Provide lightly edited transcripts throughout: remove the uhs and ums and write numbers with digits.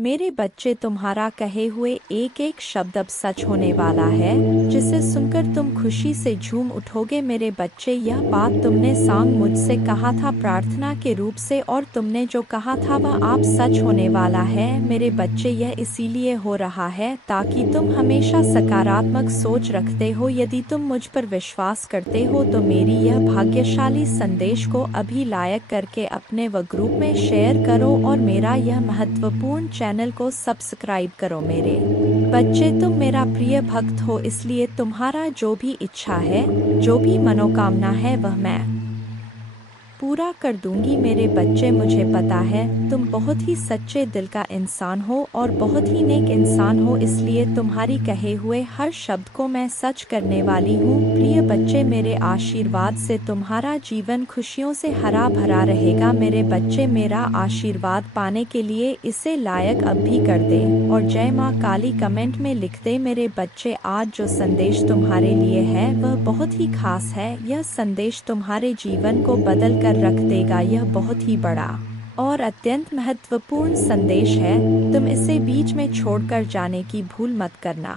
मेरे बच्चे, तुम्हारा कहे हुए एक एक शब्द अब सच होने वाला है, जिसे सुनकर तुम खुशी से झूम उठोगे। मेरे बच्चे, यह बात तुमने सांग मुझसे कहा था प्रार्थना के रूप से, और तुमने जो कहा था वह आप सच होने वाला है। मेरे बच्चे, यह इसीलिए हो रहा है ताकि तुम हमेशा सकारात्मक सोच रखते हो। यदि तुम मुझ पर विश्वास करते हो तो मेरी यह भाग्यशाली संदेश को अभी लाइक करके अपने व ग्रुप में शेयर करो और मेरा यह महत्वपूर्ण चैनल को सब्सक्राइब करो। मेरे बच्चे, तुम मेरा प्रिय भक्त हो, इसलिए तुम्हारा जो भी इच्छा है, जो भी मनोकामना है, वह मैं पूरा कर दूंगी। मेरे बच्चे, मुझे पता है तुम बहुत ही सच्चे दिल का इंसान हो और बहुत ही नेक इंसान हो, इसलिए तुम्हारी कहे हुए हर शब्द को मैं सच करने वाली हूँ। प्रिय बच्चे, मेरे आशीर्वाद से तुम्हारा जीवन खुशियों से हरा भरा रहेगा। मेरे बच्चे, मेरा आशीर्वाद पाने के लिए इसे लाइक अब भी कर दे और जय माँ काली कमेंट में लिख दे। मेरे बच्चे, आज जो संदेश तुम्हारे लिए है वह बहुत ही खास है। यह संदेश तुम्हारे जीवन को बदल कर रख देगा। यह बहुत ही बड़ा और अत्यंत महत्वपूर्ण संदेश है। तुम इसे बीच में छोड़कर जाने की भूल मत करना।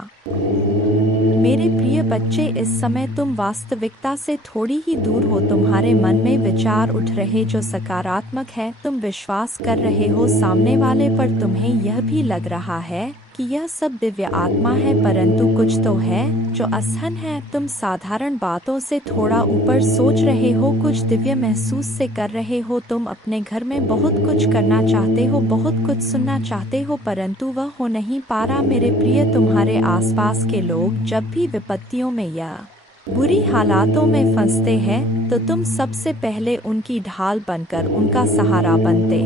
मेरे प्रिय बच्चे, इस समय तुम वास्तविकता से थोड़ी ही दूर हो। तुम्हारे मन में विचार उठ रहे जो सकारात्मक है। तुम विश्वास कर रहे हो सामने वाले पर। तुम्हें यह भी लग रहा है कि यह सब दिव्य आत्मा है, परंतु कुछ तो है जो असहन है। तुम साधारण बातों से थोड़ा ऊपर सोच रहे हो, कुछ दिव्य महसूस से कर रहे हो। तुम अपने घर में बहुत कुछ करना चाहते हो, बहुत कुछ सुनना चाहते हो, परंतु वह हो नहीं पा रहा। मेरे प्रिय, तुम्हारे आसपास के लोग जब भी विपत्तियों में या बुरी हालातों में फंसते हैं तो तुम सबसे पहले उनकी ढाल बनकर उनका सहारा बनते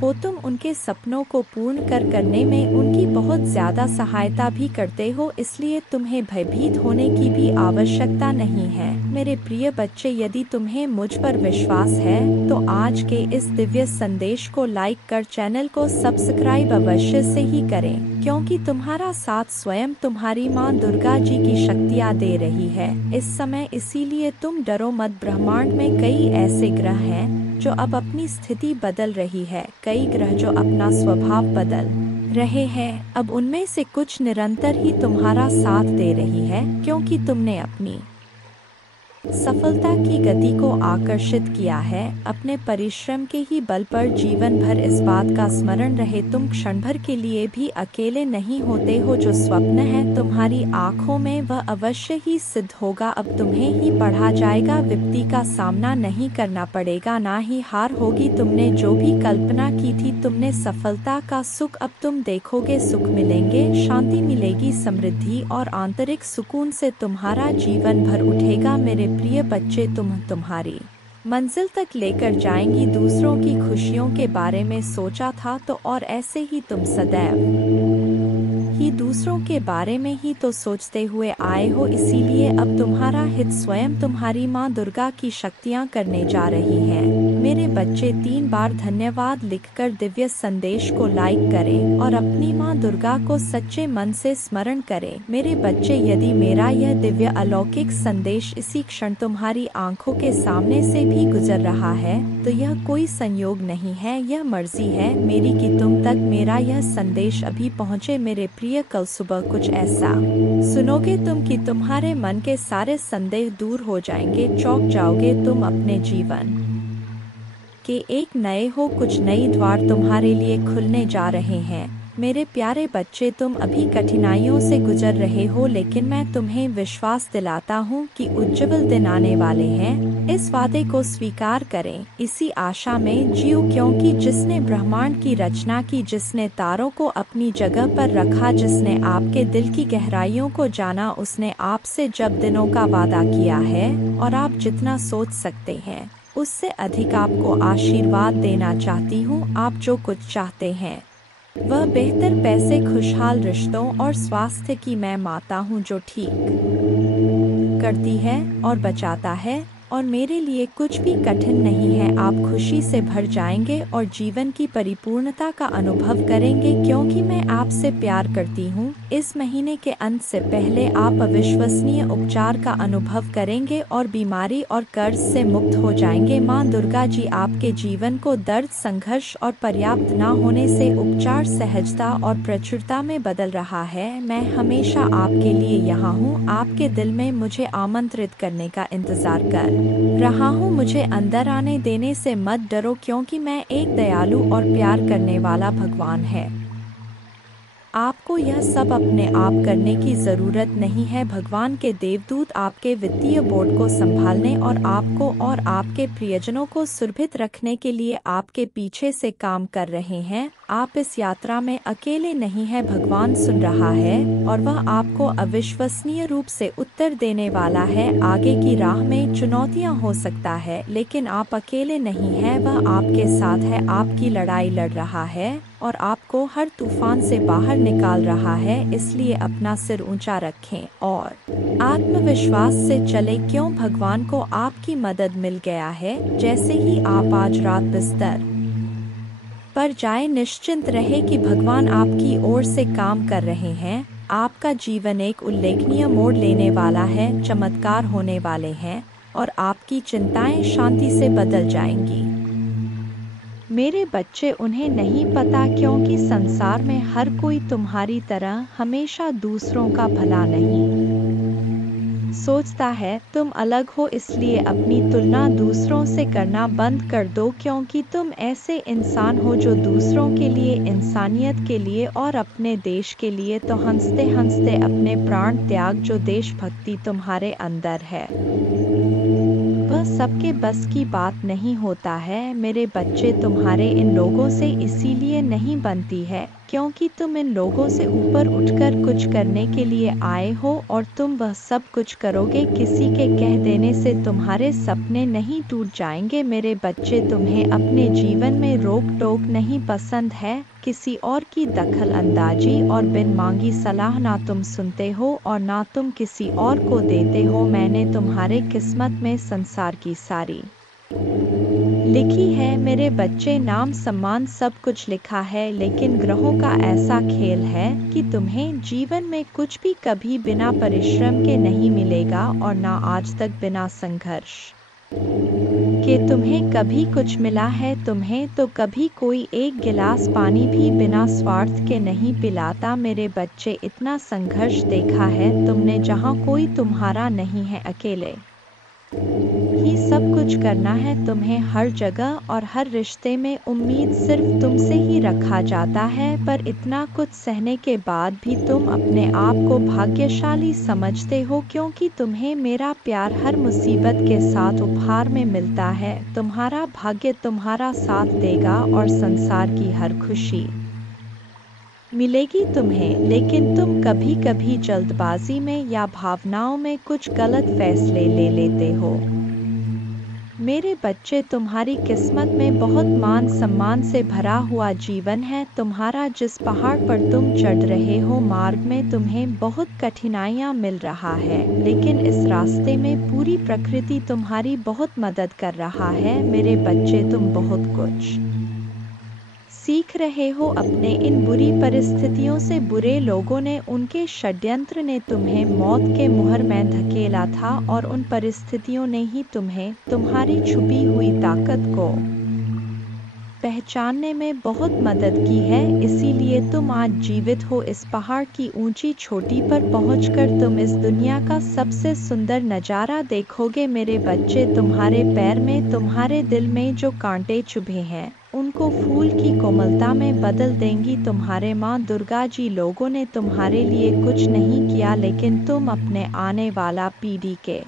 हो। तुम उनके सपनों को पूर्ण करने में उनकी बहुत ज्यादा सहायता भी करते हो, इसलिए तुम्हें भयभीत होने की भी आवश्यकता नहीं है। मेरे प्रिय बच्चे, यदि तुम्हें मुझ पर विश्वास है तो आज के इस दिव्य संदेश को लाइक कर चैनल को सब्सक्राइब अवश्य से ही करें, क्योंकि तुम्हारा साथ स्वयं तुम्हारी माँ दुर्गा जी की शक्तियाँ दे रही है इस समय। इसीलिए तुम डरो मत। ब्रह्मांड में कई ऐसे ग्रह हैं जो अब अपनी स्थिति बदल रही है, कई ग्रह जो अपना स्वभाव बदल रहे हैं। अब उनमें से कुछ निरंतर ही तुम्हारा साथ दे रही है, क्योंकि तुमने अपनी सफलता की गति को आकर्षित किया है। अपने परिश्रम के ही बल पर जीवन भर इस बात का स्मरण रहे, तुम क्षण भर के लिए भी अकेले नहीं होते हो। जो स्वप्न है तुम्हारी आंखों में वह अवश्य ही सिद्ध होगा। अब तुम्हें ही पढ़ा जाएगा, विपत्ति का सामना नहीं करना पड़ेगा, ना ही हार होगी। तुमने जो भी कल्पना की थी, तुमने सफलता का सुख अब तुम देखोगे। सुख मिलेंगे, शांति मिलेगी, समृद्धि और आंतरिक सुकून से तुम्हारा जीवन भर उठेगा। मेरे प्रिय बच्चे, तुम्हारी मंजिल तक लेकर जाएंगी। दूसरों की खुशियों के बारे में सोचा था तो और ऐसे ही तुम सदैव ही दूसरों के बारे में ही तो सोचते हुए आए हो, इसीलिए अब तुम्हारा हित स्वयं तुम्हारी माँ दुर्गा की शक्तियाँ करने जा रही हैं। मेरे बच्चे, 3 बार धन्यवाद लिखकर दिव्य संदेश को लाइक करें और अपनी माँ दुर्गा को सच्चे मन से स्मरण करें। मेरे बच्चे, यदि मेरा यह दिव्य अलौकिक संदेश इसी क्षण तुम्हारी आंखों के सामने से भी गुजर रहा है तो यह कोई संयोग नहीं है, यह मर्जी है मेरी कि तुम तक मेरा यह संदेश अभी पहुँचे। मेरे प्रिय, कल सुबह कुछ ऐसा सुनोगे तुम कि तुम्हारे मन के सारे संदेह दूर हो जाएंगे। चौंक जाओगे तुम अपने जीवन के एक नए हो, कुछ नई द्वार तुम्हारे लिए खुलने जा रहे हैं। मेरे प्यारे बच्चे, तुम अभी कठिनाइयों से गुजर रहे हो, लेकिन मैं तुम्हें विश्वास दिलाता हूँ कि उज्जवल दिन आने वाले हैं। इस वादे को स्वीकार करें, इसी आशा में जियो, क्योंकि जिसने ब्रह्मांड की रचना की, जिसने तारों को अपनी जगह पर रखा, जिसने आपके दिल की गहराइयों को जाना, उसने आपसे जब दिनों का वादा किया है और आप जितना सोच सकते हैं उससे अधिक आपको आशीर्वाद देना चाहती हूँ। आप जो कुछ चाहते हैं वह बेहतर पैसे, खुशहाल रिश्तों और स्वास्थ्य की मैं माता हूँ जो ठीक करती है और बचाता है। और मेरे लिए कुछ भी कठिन नहीं है। आप खुशी से भर जाएंगे और जीवन की परिपूर्णता का अनुभव करेंगे क्योंकि मैं आपसे प्यार करती हूँ। इस महीने के अंत से पहले आप अविश्वसनीय उपचार का अनुभव करेंगे और बीमारी और कर्ज से मुक्त हो जाएंगे। माँ दुर्गा जी आपके जीवन को दर्द, संघर्ष और पर्याप्त न होने से उपचार, सहजता और प्रचुरता में बदल रहा है। मैं हमेशा आपके लिए यहाँ हूँ, आपके दिल में मुझे आमंत्रित करने का इंतजार कर रहा हूँ। मुझे अंदर आने देने से मत डरो क्योंकि मैं एक दयालु और प्यार करने वाला भगवान है। आपको यह सब अपने आप करने की ज़रूरत नहीं है। भगवान के देवदूत आपके वित्तीय बोर्ड को संभालने और आपको और आपके प्रियजनों को सुरक्षित रखने के लिए आपके पीछे से काम कर रहे हैं। आप इस यात्रा में अकेले नहीं हैं। भगवान सुन रहा है और वह आपको अविश्वसनीय रूप से उत्तर देने वाला है। आगे की राह में चुनौतियां हो सकता है लेकिन आप अकेले नहीं हैं। वह आपके साथ है, आपकी लड़ाई लड़ रहा है और आपको हर तूफान से बाहर निकाल रहा है। इसलिए अपना सिर ऊंचा रखें और आत्मविश्वास से चले क्यों भगवान को आपकी मदद मिल गया है। जैसे ही आप आज रात बिस्तर पर जाए, निश्चिंत रहे कि भगवान आपकी ओर से काम कर रहे हैं। आपका जीवन एक उल्लेखनीय मोड़ लेने वाला है, चमत्कार होने वाले हैं और आपकी चिंताएं शांति से बदल जाएंगी। मेरे बच्चे, उन्हें नहीं पता क्योंकि संसार में हर कोई तुम्हारी तरह हमेशा दूसरों का भला नहीं सोचता है। तुम अलग हो, इसलिए अपनी तुलना दूसरों से करना बंद कर दो क्योंकि तुम ऐसे इंसान हो जो दूसरों के लिए, इंसानियत के लिए और अपने देश के लिए तो हंसते हंसते अपने प्राण त्याग। जो देशभक्ति तुम्हारे अंदर है वह सबके बस की बात नहीं होता है। मेरे बच्चे, तुम्हारे इन लोगों से इसीलिए नहीं बनती है क्योंकि तुम इन लोगों से ऊपर उठकर कुछ करने के लिए आए हो और तुम वह सब कुछ करोगे। किसी के कह देने से तुम्हारे सपने नहीं टूट जाएंगे। मेरे बच्चे, तुम्हें अपने जीवन में रोक टोक नहीं पसंद है, किसी और की दखल अंदाजी और बिन मांगी सलाह ना तुम सुनते हो और ना तुम किसी और को देते हो। मैंने तुम्हारे किस्मत में संसार की सारी लिखी है मेरे बच्चे, नाम सम्मान सब कुछ लिखा है, लेकिन ग्रहों का ऐसा खेल है कि तुम्हें जीवन में कुछ भी कभी बिना परिश्रम के नहीं मिलेगा और ना आज तक बिना संघर्ष के तुम्हें कभी कुछ मिला है। तुम्हें तो कभी कोई एक गिलास पानी भी बिना स्वार्थ के नहीं पिलाता। मेरे बच्चे, इतना संघर्ष देखा है तुमने जहाँ कोई तुम्हारा नहीं है, अकेले ही सब कुछ करना है तुम्हें। हर जगह और हर रिश्ते में उम्मीद सिर्फ तुमसे ही रखा जाता है, पर इतना कुछ सहने के बाद भी तुम अपने आप को भाग्यशाली समझते हो क्योंकि तुम्हें मेरा प्यार हर मुसीबत के साथ उपहार में मिलता है। तुम्हारा भाग्य तुम्हारा साथ देगा और संसार की हर खुशी मिलेगी तुम्हें, लेकिन तुम कभी कभी जल्दबाजी में या भावनाओं में कुछ गलत फैसले ले लेते हो। मेरे बच्चे, तुम्हारी किस्मत में बहुत मान सम्मान से भरा हुआ जीवन है। तुम्हारा जिस पहाड़ पर तुम चढ़ रहे हो, मार्ग में तुम्हें बहुत कठिनाइयाँ मिल रहा है, लेकिन इस रास्ते में पूरी प्रकृति तुम्हारी बहुत मदद कर रहा है। मेरे बच्चे, तुम बहुत कुछ सीख रहे हो अपने इन बुरी परिस्थितियों से। बुरे लोगों ने, उनके षड्यंत्र ने तुम्हें मौत के मुहर में धकेला था और उन परिस्थितियों ने ही तुम्हें तुम्हारी छुपी हुई ताकत को पहचानने में बहुत मदद की है। इसीलिए तुम आज जीवित हो। इस पहाड़ की ऊंची चोटी पर पहुंचकर तुम इस दुनिया का सबसे सुंदर नज़ारा देखोगे। मेरे बच्चे, तुम्हारे पैर में, तुम्हारे दिल में जो कांटे चुभे हैं, उनको फूल की कोमलता में बदल देंगी तुम्हारे माँ दुर्गा जी। लोगों ने तुम्हारे लिए कुछ नहीं किया, लेकिन तुम अपने आने वाला पीढ़ी के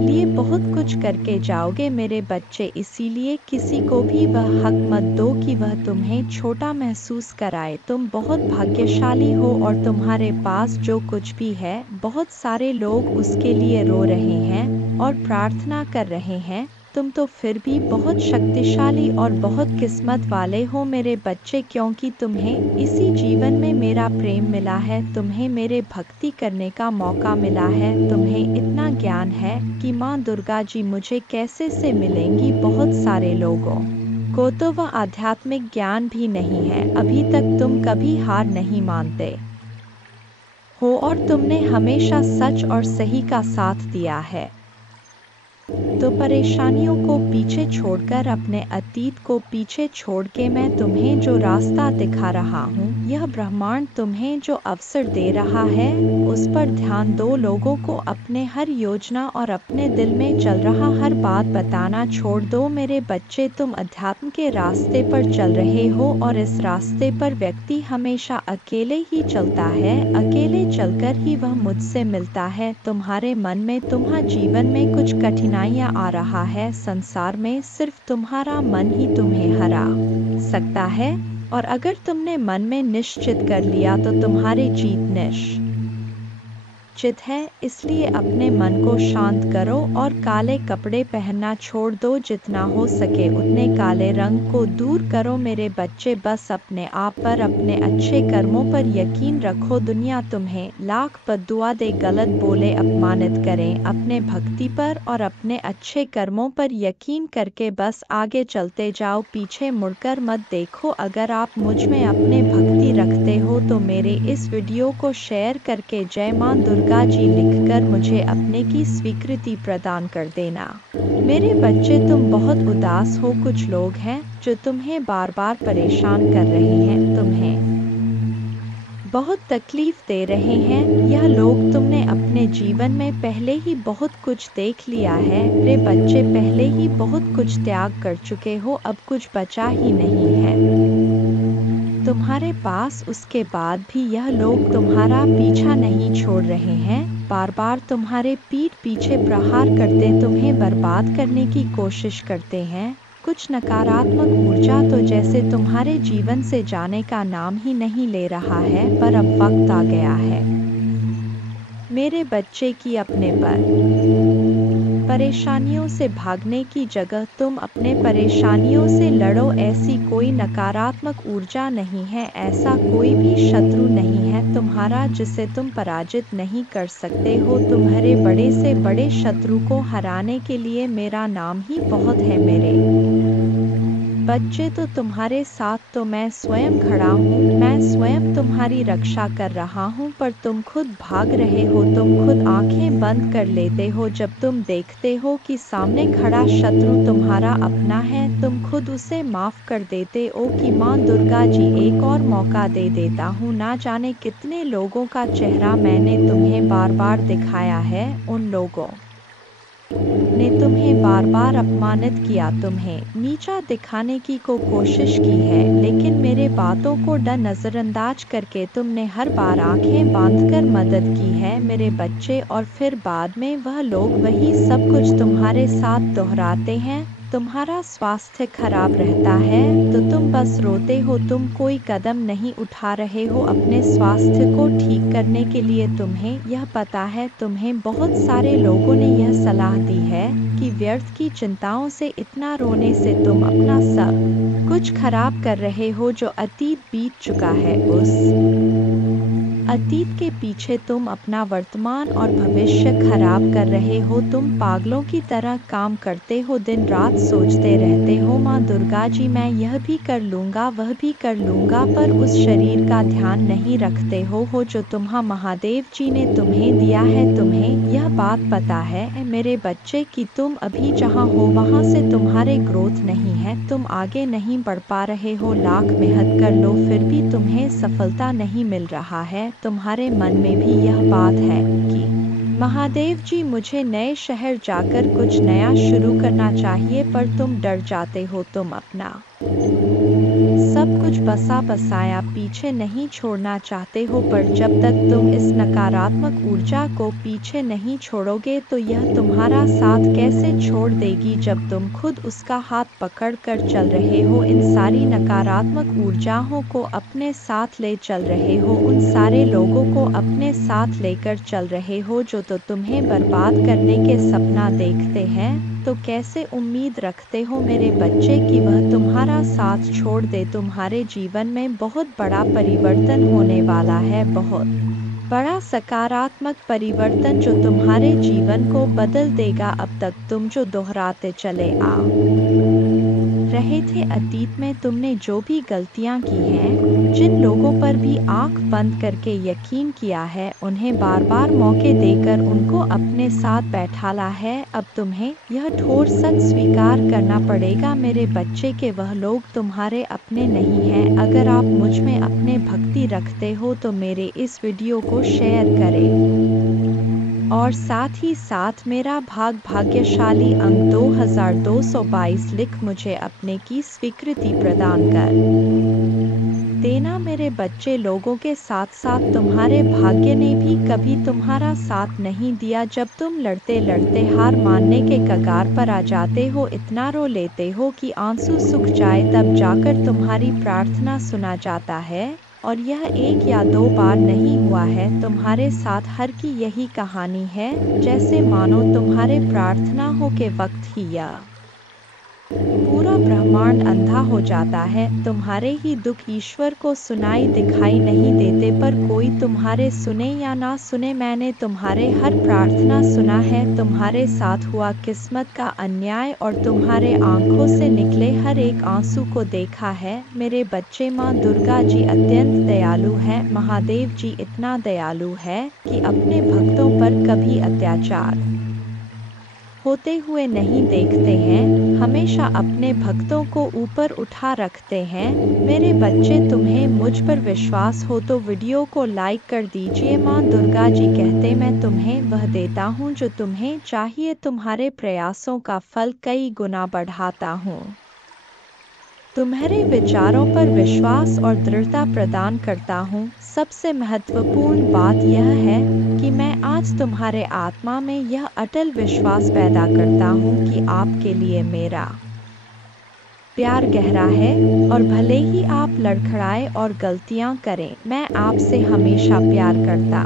लिए बहुत कुछ करके जाओगे मेरे बच्चे। इसीलिए किसी को भी वह हक मत दो कि वह तुम्हें छोटा महसूस कराए। तुम बहुत भाग्यशाली हो और तुम्हारे पास जो कुछ भी है, बहुत सारे लोग उसके लिए रो रहे हैं और प्रार्थना कर रहे हैं। तुम तो फिर भी बहुत शक्तिशाली और बहुत किस्मत वाले हो मेरे बच्चे, क्योंकि तुम्हें इसी जीवन में मेरा प्रेम मिला है, तुम्हें मेरे भक्ति करने का मौका मिला है, तुम्हें इतना ज्ञान है कि माँ दुर्गा जी मुझे कैसे से मिलेंगी। बहुत सारे लोगों को तो वह आध्यात्मिक ज्ञान भी नहीं है, अभी तक तुम कभी हार नहीं मानते हो और तुमने हमेशा सच और सही का साथ दिया है। तो परेशानियों को पीछे छोड़कर, अपने अतीत को पीछे छोड़ के मैं तुम्हें जो रास्ता दिखा रहा हूँ, यह ब्रह्मांड तुम्हें जो अवसर दे रहा है, उस पर ध्यान दो। लोगों को अपने हर योजना और अपने दिल में चल रहा हर बात बताना छोड़ दो मेरे बच्चे। तुम अध्यात्म के रास्ते पर चल रहे हो और इस रास्ते पर व्यक्ति हमेशा अकेले ही चलता है, अकेले चलकर ही वह मुझसे मिलता है। तुम्हारे मन में, तुम्हारे जीवन में कुछ कठिनाइयाँ आ रहा है, संसार में सिर्फ तुम्हारा मन ही तुम्हें हरा सकता है, और अगर तुमने मन में निश्चित कर लिया तो तुम्हारी जीत निश्चित है। इसलिए अपने मन को शांत करो और काले कपड़े पहनना छोड़ दो, जितना हो सके उतने काले रंग को दूर करो मेरे बच्चे। बस अपने आप पर, अपने अच्छे कर्मों पर यकीन रखो। दुनिया तुम्हें लाख बद्दुआ दे, गलत बोले, अपमानित करें, अपने भक्ति पर और अपने अच्छे कर्मों पर यकीन करके बस आगे चलते जाओ, पीछे मुड़कर मत देखो। अगर आप मुझ में अपने भक्ति रखते हो तो मेरे इस वीडियो को शेयर करके जय मां दुर्गा जी लिखकर मुझे अपने की स्वीकृति प्रदान कर देना। मेरे बच्चे तुम बहुत उदास हो, कुछ लोग हैं जो तुम्हें बार बार परेशान कर रहे हैं, तुम्हें बहुत तकलीफ दे रहे हैं। यह लोग तुमने अपने जीवन में पहले ही बहुत कुछ देख लिया है मेरे बच्चे, पहले ही बहुत कुछ त्याग कर चुके हो, अब कुछ बचा ही नहीं है तुम्हारे पास। उसके बाद भी यह लोग तुम्हारा पीछा नहीं छोड़ रहे हैं, बार बार तुम्हारे पीठ पीछे प्रहार करते तुम्हें बर्बाद करने की कोशिश करते हैं। कुछ नकारात्मक ऊर्जा तो जैसे तुम्हारे जीवन से जाने का नाम ही नहीं ले रहा है, पर अब वक्त आ गया है मेरे बच्चे की अपने पर परेशानियों से भागने की जगह तुम अपने परेशानियों से लड़ो। ऐसी कोई नकारात्मक ऊर्जा नहीं है, ऐसा कोई भी शत्रु नहीं है तुम्हारा जिसे तुम पराजित नहीं कर सकते हो। तुम्हारे बड़े से बड़े शत्रु को हराने के लिए मेरा नाम ही बहुत है मेरे बच्चे। तो तुम्हारे साथ तो मैं स्वयं खड़ा हूँ, मैं स्वयं तुम्हारी रक्षा कर रहा हूँ, पर तुम खुद भाग रहे हो, तुम खुद आंखें बंद कर लेते हो जब तुम देखते हो कि सामने खड़ा शत्रु तुम्हारा अपना है। तुम खुद उसे माफ कर देते हो कि माँ दुर्गा जी एक और मौका दे देता हूँ। ना जाने कितने लोगों का चेहरा मैंने तुम्हें बार बार दिखाया है, उन लोगों ने तुम्हें बार बार अपमानित किया, तुम्हें नीचा दिखाने की कोशिश की है, लेकिन मेरे बातों को नजरअंदाज करके तुमने हर बार आंखें बांधकर मदद की है मेरे बच्चे। और फिर बाद में वह लोग वही सब कुछ तुम्हारे साथ दोहराते हैं। तुम्हारा स्वास्थ्य खराब रहता है तो तुम बस रोते हो, तुम कोई कदम नहीं उठा रहे हो अपने स्वास्थ्य को ठीक करने के लिए। तुम्हें यह पता है, तुम्हें बहुत सारे लोगों ने यह सलाह दी है कि व्यर्थ की चिंताओं से, इतना रोने से तुम अपना सब कुछ खराब कर रहे हो। जो अतीत बीत चुका है, उस अतीत के पीछे तुम अपना वर्तमान और भविष्य खराब कर रहे हो। तुम पागलों की तरह काम करते हो, दिन रात सोचते रहते हो माँ दुर्गा जी मैं यह भी कर लूँगा, वह भी कर लूँगा, पर उस शरीर का ध्यान नहीं रखते हो जो तुम्हारा महादेव जी ने तुम्हें दिया है। तुम्हें यह बात पता है मेरे बच्चे कि तुम अभी जहाँ हो वहाँ से तुम्हारे ग्रोथ नहीं है, तुम आगे नहीं बढ़ पा रहे हो। लाख मेहनत कर लो फिर भी तुम्हें सफलता नहीं मिल रहा है। तुम्हारे मन में भी यह बात है कि महादेव जी मुझे नए शहर जाकर कुछ नया शुरू करना चाहिए, पर तुम डर जाते हो, तुम अपना सब कुछ बसा बसाया पीछे नहीं छोड़ना चाहते हो। पर जब तक तुम इस नकारात्मक ऊर्जा को पीछे नहीं छोड़ोगे तो यह तुम्हारा साथ कैसे छोड़ देगी, जब तुम खुद उसका हाथ पकड़ कर चल रहे हो। इन सारी नकारात्मक ऊर्जाओं को अपने साथ ले चल रहे हो, उन सारे लोगों को अपने साथ लेकर चल रहे हो जो तो तुम्हें बर्बाद करने के सपना देखते हैं। तो कैसे उम्मीद रखते हो मेरे बच्चे कि वह तुम्हारा साथ छोड़ दे। तुम्हारे जीवन में बहुत बड़ा परिवर्तन होने वाला है, बहुत बड़ा सकारात्मक परिवर्तन जो तुम्हारे जीवन को बदल देगा। अब तक तुम जो दोहराते चले आ रहे थे, अतीत में तुमने जो भी गलतियां की हैं, जिन लोगों पर भी आंख बंद करके यकीन किया है, उन्हें बार बार मौके देकर उनको अपने साथ बैठाला है। अब तुम्हें यह ठोस सच स्वीकार करना पड़ेगा मेरे बच्चे के वह लोग तुम्हारे अपने नहीं हैं। अगर आप मुझ में अपने भक्ति रखते हो तो मेरे इस वीडियो को शेयर करें और साथ ही साथ मेरा भाग्यशाली अंक 2222 लिख मुझे अपने की स्वीकृति प्रदान कर देना मेरे बच्चे। लोगों के साथ साथ तुम्हारे भाग्य ने भी कभी तुम्हारा साथ नहीं दिया। जब तुम लड़ते लड़ते हार मानने के कगार पर आ जाते हो, इतना रो लेते हो कि आंसू सूख जाए, तब जाकर तुम्हारी प्रार्थना सुना जाता है। और यह एक या दो बार नहीं हुआ है, तुम्हारे साथ हर की यही कहानी है। जैसे मानो तुम्हारे प्रार्थना हो के वक्त ही यह पूरा ब्रह्मांड अंधा हो जाता है। तुम्हारे ही दुख ईश्वर को सुनाई दिखाई नहीं देते, पर कोई तुम्हारे सुने या ना सुने, मैंने तुम्हारे हर प्रार्थना सुना है। तुम्हारे साथ हुआ किस्मत का अन्याय और तुम्हारे आंखों से निकले हर एक आंसू को देखा है मेरे बच्चे। माँ दुर्गा जी अत्यंत दयालु है। महादेव जी इतना दयालु है कि अपने भक्तों पर कभी अत्याचार होते हुए नहीं देखते हैं, हमेशा अपने भक्तों को ऊपर उठा रखते हैं। मेरे बच्चे, तुम्हें मुझ पर विश्वास हो तो वीडियो को लाइक कर दीजिए। माँ दुर्गा जी कहते, मैं तुम्हें वह देता हूँ जो तुम्हें चाहिए, तुम्हारे प्रयासों का फल कई गुना बढ़ाता हूँ। तुम्हारे विचारों पर विश्वास और दृढ़ता प्रदान करता हूँ। सबसे महत्वपूर्ण बात यह है कि मैं आज तुम्हारे आत्मा में यह अटल विश्वास पैदा करता हूँ कि आपके लिए मेरा प्यार गहरा है, और भले ही आप लड़खड़ाए और गलतियाँ करें, मैं आपसे हमेशा प्यार करता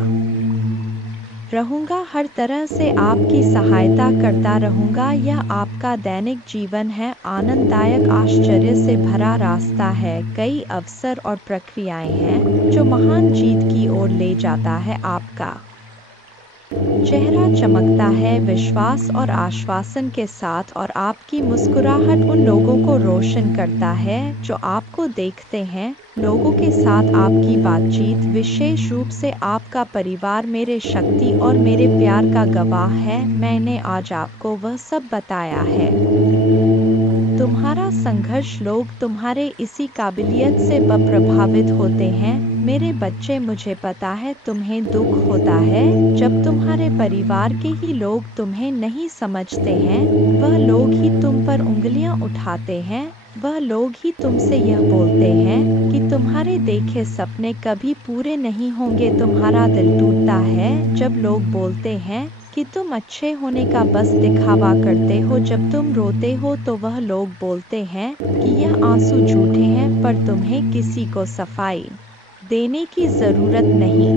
रहूंगा। हर तरह से आपकी सहायता करता रहूंगा। यह आपका दैनिक जीवन है, आनंददायक आश्चर्य से भरा रास्ता है। कई अवसर और प्रक्रियाएं हैं जो महान जीत की ओर ले जाता है। आपका चेहरा चमकता है विश्वास और आश्वासन के साथ, और आपकी मुस्कुराहट उन लोगों को रोशन करता है जो आपको देखते हैं। लोगों के साथ आपकी बातचीत, विशेष रूप से आपका परिवार, मेरे शक्ति और मेरे प्यार का गवाह है। मैंने आज आपको वह सब बताया है। तुम्हारा संघर्ष, लोग तुम्हारे इसी काबिलियत से प्रभावित होते हैं मेरे बच्चे। मुझे पता है तुम्हें दुख होता है जब तुम्हारे परिवार के ही लोग तुम्हें नहीं समझते हैं। वह लोग ही तुम पर उंगलियां उठाते हैं, वह लोग ही तुमसे यह बोलते हैं कि तुम्हारे देखे सपने कभी पूरे नहीं होंगे। तुम्हारा दिल टूटता है जब लोग बोलते हैं कि तुम अच्छे होने का बस दिखावा करते हो। जब तुम रोते हो तो वह लोग बोलते हैं कि यह आंसू झूठे हैं, पर तुम्हें किसी को सफाई देने की जरूरत नहीं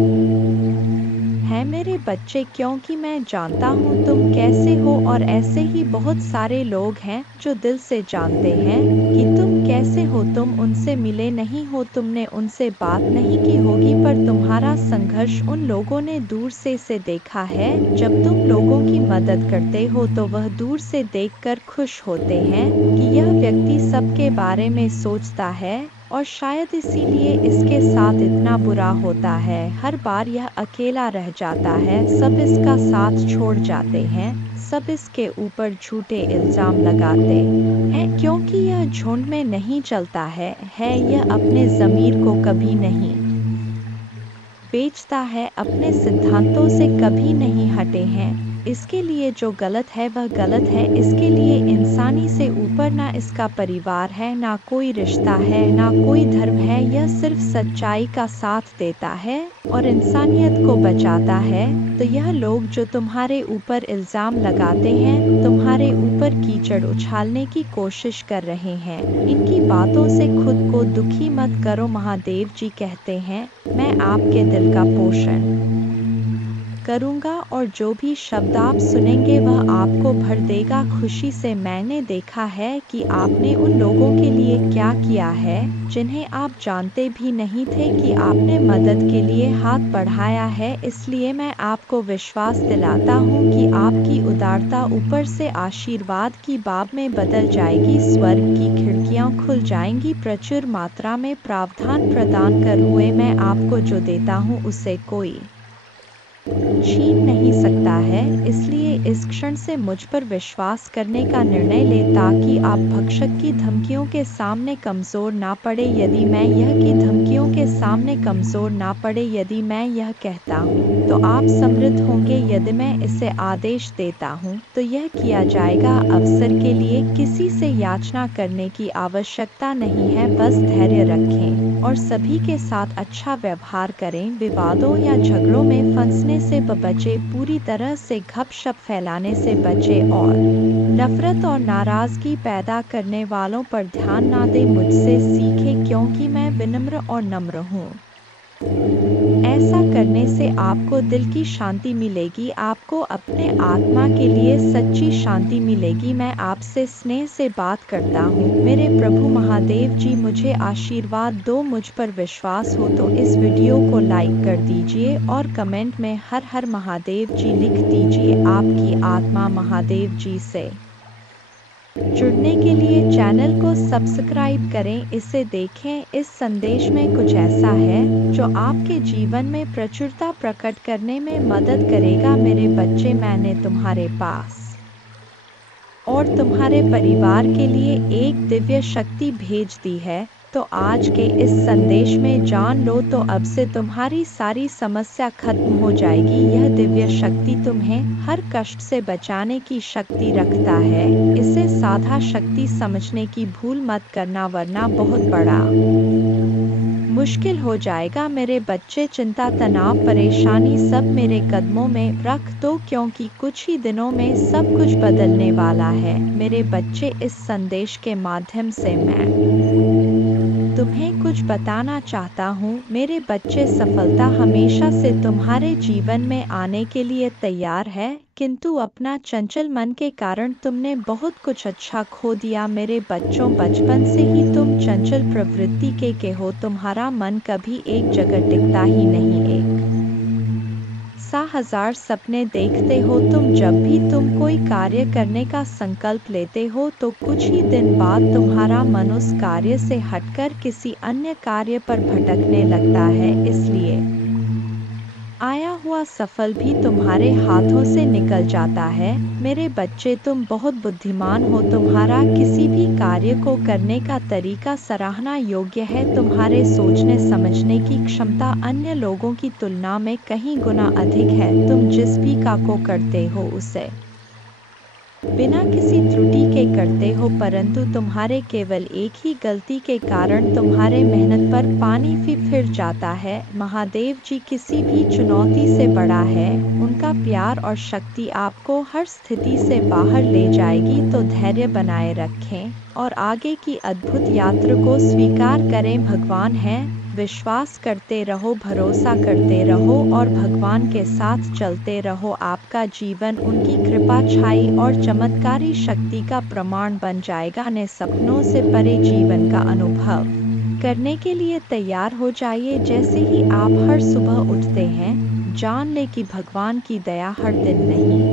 है मेरे बच्चे, क्योंकि मैं जानता हूँ तुम कैसे हो। और ऐसे ही बहुत सारे लोग हैं जो दिल से जानते हैं कि तुम कैसे हो। तुम उनसे मिले नहीं हो, तुमने उनसे बात नहीं की होगी, पर तुम्हारा संघर्ष उन लोगों ने दूर से देखा है। जब तुम लोगों की मदद करते हो तो वह दूर से देखकर खुश होते हैं कि यह व्यक्ति सबके बारे में सोचता है, और शायद इसीलिए इसके साथ इतना बुरा होता है। हर बार यह अकेला रह जाता है, सब इसका साथ छोड़ जाते हैं, सब इसके ऊपर झूठे इल्जाम लगाते हैं, क्योंकि यह झुंड में नहीं चलता है। यह अपने ज़मीर को कभी नहीं बेचता है, अपने सिद्धांतों से कभी नहीं हटे हैं। इसके लिए जो गलत है वह गलत है। इसके लिए इंसानी से ऊपर ना इसका परिवार है, ना कोई रिश्ता है, ना कोई धर्म है। यह सिर्फ सच्चाई का साथ देता है और इंसानियत को बचाता है। तो यह लोग जो तुम्हारे ऊपर इल्ज़ाम लगाते हैं, तुम्हारे ऊपर कीचड़ उछालने की कोशिश कर रहे हैं, इनकी बातों से खुद को दुखी मत करो। महादेव जी कहते हैं, मैं आपके दिल का पोषण करूँगा और जो भी शब्द आप सुनेंगे वह आपको भर देगा खुशी से। मैंने देखा है कि आपने उन लोगों के लिए क्या किया है जिन्हें आप जानते भी नहीं थे कि आपने मदद के लिए हाथ बढ़ाया है। इसलिए मैं आपको विश्वास दिलाता हूँ कि आपकी उदारता ऊपर से आशीर्वाद की बाब में बदल जाएगी। स्वर्ग की खिड़कियाँ खुल जाएंगी, प्रचुर मात्रा में प्रावधान प्रदान कर हुए मैं आपको जो देता हूँ उसे कोई छीन नहीं सकता है। इसलिए इस क्षण से मुझ पर विश्वास करने का निर्णय ले ताकि आप भक्षक की धमकियों के सामने कमज़ोर ना पड़े। यदि मैं यह की धमकियों के सामने कमज़ोर ना पड़े, यदि मैं यह कहता हूँ तो आप समृद्ध होंगे, यदि मैं इसे आदेश देता हूँ तो यह किया जाएगा। अवसर के लिए किसी से याचना करने की आवश्यकता नहीं है, बस धैर्य रखें और सभी के साथ अच्छा व्यवहार करें। विवादों या झगड़ों में फंसने से बचे, पूरी तरह से गपशप फैलाने से बचे और नफरत और नाराजगी पैदा करने वालों पर ध्यान ना दें। मुझसे सीखें क्योंकि मैं विनम्र और नम्र हूँ। ऐसा करने से आपको दिल की शांति मिलेगी, आपको अपने आत्मा के लिए सच्ची शांति मिलेगी। मैं आपसे स्नेह से बात करता हूँ। मेरे प्रभु महादेव जी मुझे आशीर्वाद दो। मुझ पर विश्वास हो तो इस वीडियो को लाइक कर दीजिए और कमेंट में हर हर महादेव जी लिख दीजिए। आपकी आत्मा महादेव जी से जुड़ने के लिए चैनल को सब्सक्राइब करें। इसे देखें। इस संदेश में कुछ ऐसा है जो आपके जीवन में प्रचुरता प्रकट करने में मदद करेगा। मेरे बच्चे, मैंने तुम्हारे पास और तुम्हारे परिवार के लिए एक दिव्य शक्ति भेज दी है, तो आज के इस संदेश में जान लो तो अब से तुम्हारी सारी समस्या खत्म हो जाएगी। यह दिव्य शक्ति तुम्हें हर कष्ट से बचाने की शक्ति रखता है। इसे साधा शक्ति समझने की भूल मत करना, वरना बहुत बड़ा मुश्किल हो जाएगा। मेरे बच्चे, चिंता, तनाव, परेशानी सब मेरे कदमों में रख दो, क्योंकि कुछ ही दिनों में सब कुछ बदलने वाला है। मेरे बच्चे, इस संदेश के माध्यम से मैं तुम्हें कुछ बताना चाहता हूँ। मेरे बच्चे, सफलता हमेशा से तुम्हारे जीवन में आने के लिए तैयार है, किंतु अपना चंचल मन के कारण तुमने बहुत कुछ अच्छा खो दिया। मेरे बच्चों, बचपन से ही तुम चंचल प्रवृत्ति के हो। तुम्हारा मन कभी एक जगह टिकता ही नहीं, एक सा हजार सपने देखते हो तुम। जब भी तुम कोई कार्य करने का संकल्प लेते हो तो कुछ ही दिन बाद तुम्हारा मन उस कार्य से हटकर किसी अन्य कार्य पर भटकने लगता है। इसलिए आया हुआ सफल भी तुम्हारे हाथों से निकल जाता है। मेरे बच्चे, तुम बहुत बुद्धिमान हो। तुम्हारा किसी भी कार्य को करने का तरीका सराहना योग्य है। तुम्हारे सोचने समझने की क्षमता अन्य लोगों की तुलना में कहीं गुना अधिक है। तुम जिस भी काम को करते हो उसे बिना किसी त्रुटि के करते हो, परंतु तुम्हारे केवल एक ही गलती के कारण तुम्हारे मेहनत पर पानी फिर जाता है। महादेव जी किसी भी चुनौती से बड़ा है। उनका प्यार और शक्ति आपको हर स्थिति से बाहर ले जाएगी। तो धैर्य बनाए रखें और आगे की अद्भुत यात्रा को स्वीकार करें। भगवान है, विश्वास करते रहो, भरोसा करते रहो और भगवान के साथ चलते रहो। आपका जीवन उनकी कृपा, छाई और चमत्कारी शक्ति का प्रमाण बन जाएगा। अपने सपनों से परे जीवन का अनुभव करने के लिए तैयार हो जाइए। जैसे ही आप हर सुबह उठते हैं, जान ले कि भगवान की दया हर दिन नहीं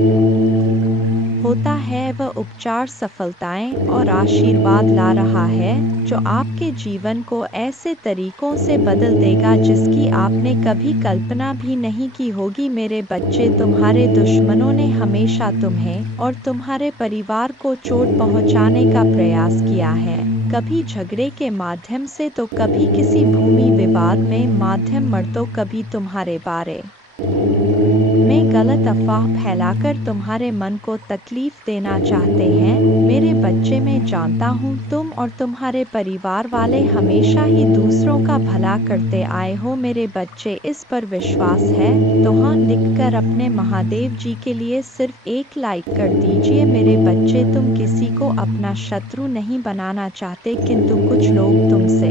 होता है। वह उपचार, सफलताएं और आशीर्वाद ला रहा है जो आपके जीवन को ऐसे तरीकों से बदल देगा जिसकी आपने कभी कल्पना भी नहीं की होगी। मेरे बच्चे, तुम्हारे दुश्मनों ने हमेशा तुम्हें और तुम्हारे परिवार को चोट पहुंचाने का प्रयास किया है। कभी झगड़े के माध्यम से तो कभी किसी भूमि विवाद में माध्यम मर्दों, कभी तुम्हारे बारे में गलत अफवाह फैलाकर तुम्हारे मन को तकलीफ देना चाहते हैं। मेरे बच्चे, मैं जानता हूँ तुम और तुम्हारे परिवार वाले हमेशा ही दूसरों का भला करते आए हो। मेरे बच्चे, इस पर विश्वास है तो हाँ लिखकर अपने महादेव जी के लिए सिर्फ एक लाइक कर दीजिए। मेरे बच्चे, तुम किसी को अपना शत्रु नहीं बनाना चाहते, किंतु कुछ लोग तुमसे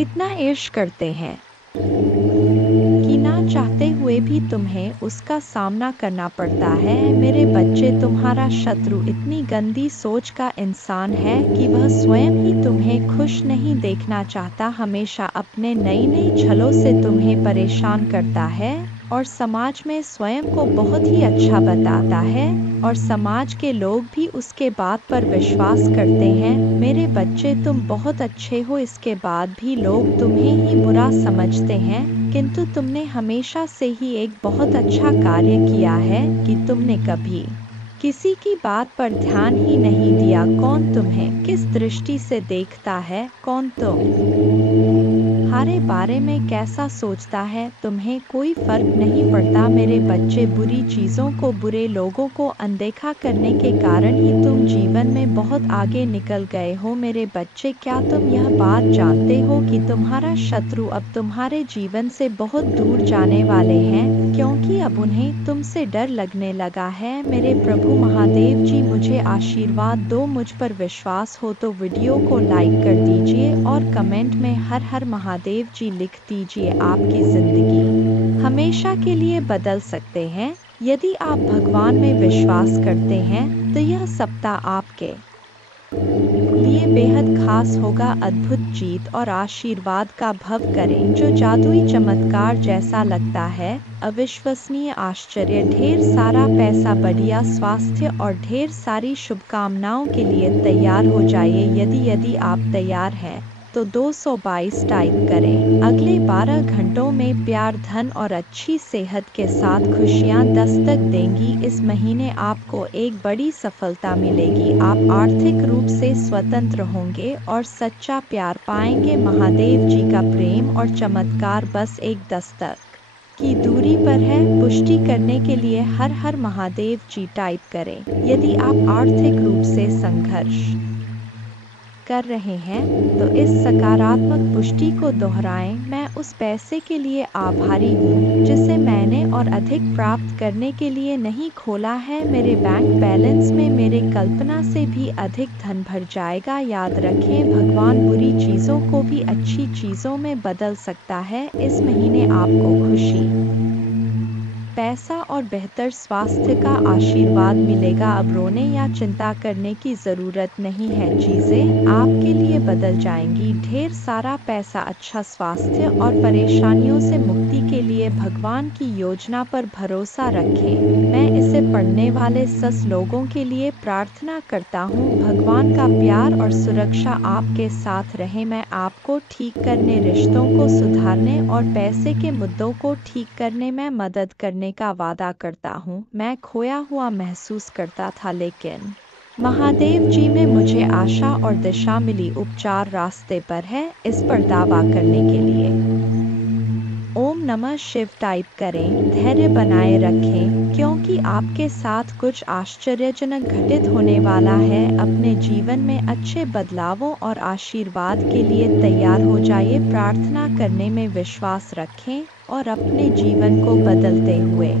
इतना ईर्ष्या करते हैं कि ना चाहते हुए हुए भी तुम्हें उसका सामना करना पड़ता है। मेरे बच्चे, तुम्हारा शत्रु इतनी गंदी सोच का इंसान है कि वह स्वयं ही तुम्हें खुश नहीं देखना चाहता, हमेशा अपने नई नई छलों से तुम्हें परेशान करता है और समाज में स्वयं को बहुत ही अच्छा बताता है और समाज के लोग भी उसके बात पर विश्वास करते हैं। मेरे बच्चे, तुम बहुत अच्छे हो, इसके बाद भी लोग तुम्हें ही बुरा समझते हैं, किंतु तुमने हमेशा से ही एक बहुत अच्छा कार्य किया है कि तुमने कभी किसी की बात पर ध्यान ही नहीं दिया। कौन तुम्हें किस दृष्टि से देखता है, कौन तुम्हारे बारे में कैसा सोचता है, तुम्हें कोई फर्क नहीं पड़ता। मेरे बच्चे, बुरी चीज़ों को, बुरे लोगों को अनदेखा करने के कारण ही तुम जीवन में बहुत आगे निकल गए हो। मेरे बच्चे, क्या तुम यह बात जानते हो कि तुम्हारा शत्रु अब तुम्हारे जीवन से बहुत दूर जाने वाले हैं, क्योंकि अब उन्हें तुमसे डर लगने लगा है। मेरे प्रभु महादेव जी, मुझे आशीर्वाद दो। मुझ पर विश्वास हो तो वीडियो को लाइक कर दीजिए और कमेंट में हर हर महादेव जी लिख दीजिए। आपकी जिंदगी हमेशा के लिए बदल सकते हैं। यदि आप भगवान में विश्वास करते हैं तो यह सप्ताह आपके लिए बेहद खास होगा। अद्भुत जीत और आशीर्वाद का भव करें, जो जादुई चमत्कार जैसा लगता है, अविश्वसनीय आश्चर्य, ढेर सारा पैसा, बढ़िया स्वास्थ्य और ढेर सारी शुभकामनाओं के लिए तैयार हो जाइए। यदि आप तैयार हैं तो 222 टाइप करें। अगले 12 घंटों में प्यार, धन और अच्छी सेहत के साथ खुशियां दस्तक देंगी। इस महीने आपको एक बड़ी सफलता मिलेगी। आप आर्थिक रूप से स्वतंत्र होंगे और सच्चा प्यार पाएंगे। महादेव जी का प्रेम और चमत्कार बस एक दस्तक की दूरी पर है। पुष्टि करने के लिए हर हर महादेव जी टाइप करें। यदि आप आर्थिक रूप से संघर्ष कर रहे हैं तो इस सकारात्मक पुष्टि को दोहराएं। मैं उस पैसे के लिए आभारी हूँ जिसे मैंने और अधिक प्राप्त करने के लिए नहीं खोला है। मेरे बैंक बैलेंस में मेरे कल्पना से भी अधिक धन भर जाएगा। याद रखें, भगवान बुरी चीज़ों को भी अच्छी चीज़ों में बदल सकता है। इस महीने आपको खुशी, पैसा और बेहतर स्वास्थ्य का आशीर्वाद मिलेगा। अब रोने या चिंता करने की ज़रूरत नहीं है, चीज़ें आपके लिए बदल जाएंगी। ढेर सारा पैसा, अच्छा स्वास्थ्य और परेशानियों से मुक्ति के लिए भगवान की योजना पर भरोसा रखें। मैं इसे पढ़ने वाले सस लोगों के लिए प्रार्थना करता हूँ। भगवान का प्यार और सुरक्षा आपके साथ रहे। मैं आपको ठीक करने, रिश्तों को सुधारने और पैसे के मुद्दों को ठीक करने में मदद करने का वादा करता हूँ। मैं खोया हुआ महसूस करता था, लेकिन महादेव जी में मुझे आशा और दिशा मिली। उपचार रास्ते पर है, इस पर दावा करने के लिए ओम नमः शिव टाइप करें। धैर्य बनाए रखें, क्योंकि आपके साथ कुछ आश्चर्यजनक घटित होने वाला है। अपने जीवन में अच्छे बदलावों और आशीर्वाद के लिए तैयार हो जाइए। प्रार्थना करने में विश्वास रखें और अपने जीवन को बदलते हुए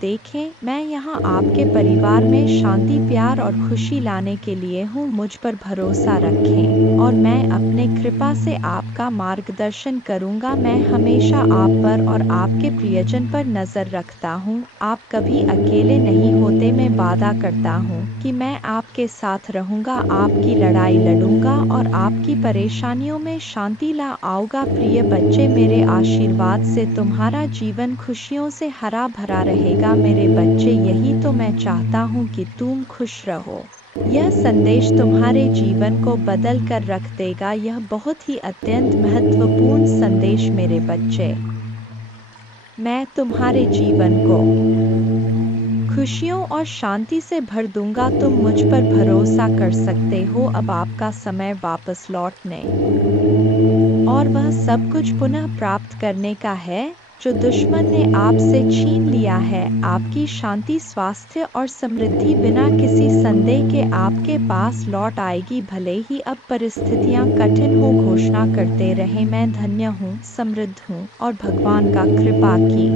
देखें। मैं यहाँ आपके परिवार में शांति, प्यार और खुशी लाने के लिए हूँ। मुझ पर भरोसा रखें और मैं अपने कृपा से आपका मार्गदर्शन करूँगा। मैं हमेशा आप पर और आपके प्रियजन पर नज़र रखता हूँ। आप कभी अकेले नहीं होते। मैं वादा करता हूँ कि मैं आपके साथ रहूँगा, आपकी लड़ाई लड़ूंगा और आपकी परेशानियों में शांति ला आऊँगा। प्रिय बच्चे, मेरे आशीर्वाद से तुम्हारा जीवन खुशियों से हरा भरा रहेगा। मेरे बच्चे, यही तो मैं चाहता हूँ कि तुम खुश रहो। यह संदेश तुम्हारे जीवन को बदल कर रख देगा। यह बहुत ही अत्यंत महत्वपूर्ण संदेश मेरे बच्चे। मैं तुम्हारे जीवन को खुशियों और शांति से भर दूंगा। तुम मुझ पर भरोसा कर सकते हो। अब आपका समय वापस लौटने और वह सब कुछ पुनः प्राप्त करने का है जो दुश्मन ने आपसे छीन लिया है। आपकी शांति, स्वास्थ्य और समृद्धि बिना किसी संदेह के आपके पास लौट आएगी। भले ही अब परिस्थितियां कठिन हो, घोषणा करते रहे, मैं धन्य हूँ, समृद्ध हूँ और भगवान का कृपा की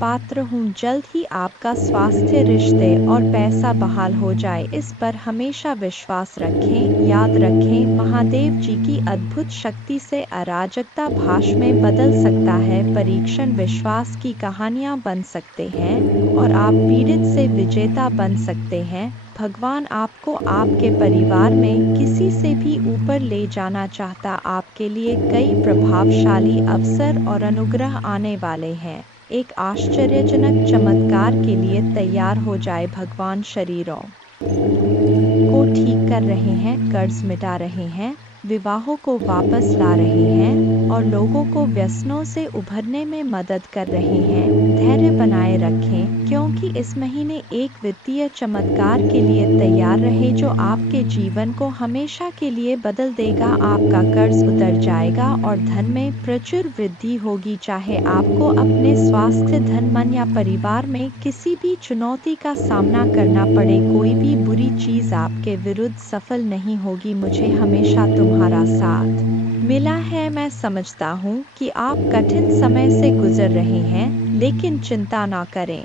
पात्र हूँ। जल्द ही आपका स्वास्थ्य, रिश्ते और पैसा बहाल हो जाए, इस पर हमेशा विश्वास रखें। याद रखें, महादेव जी की अद्भुत शक्ति से अराजकता भाष में बदल सकता है। परीक्षण विश्वास की कहानियाँ बन सकते हैं और आप पीड़ित से विजेता बन सकते हैं। भगवान आपको आपके परिवार में किसी से भी ऊपर ले जाना चाहता। आपके लिए कई प्रभावशाली अवसर और अनुग्रह आने वाले हैं। एक आश्चर्यजनक चमत्कार के लिए तैयार हो जाए। भगवान शरीरों को ठीक कर रहे हैं, कर्ज मिटा रहे हैं, विवाहों को वापस ला रहे हैं और लोगों को व्यसनों से उभरने में मदद कर रहे हैं। धैर्य बनाए रखें, क्योंकि इस महीने एक वित्तीय चमत्कार के लिए तैयार रहे जो आपके जीवन को हमेशा के लिए बदल देगा। आपका कर्ज उतर जाएगा और धन में प्रचुर वृद्धि होगी। चाहे आपको अपने स्वास्थ्य, धन, मन या परिवार में किसी भी चुनौती का सामना करना पड़े, कोई भी बुरी चीज आपके विरुद्ध सफल नहीं होगी। मुझे हमेशा तुम्हारा साथ मिला है। मैं समझता हूँ कि आप कठिन समय से गुजर रहे हैं, लेकिन चिंता ना करें,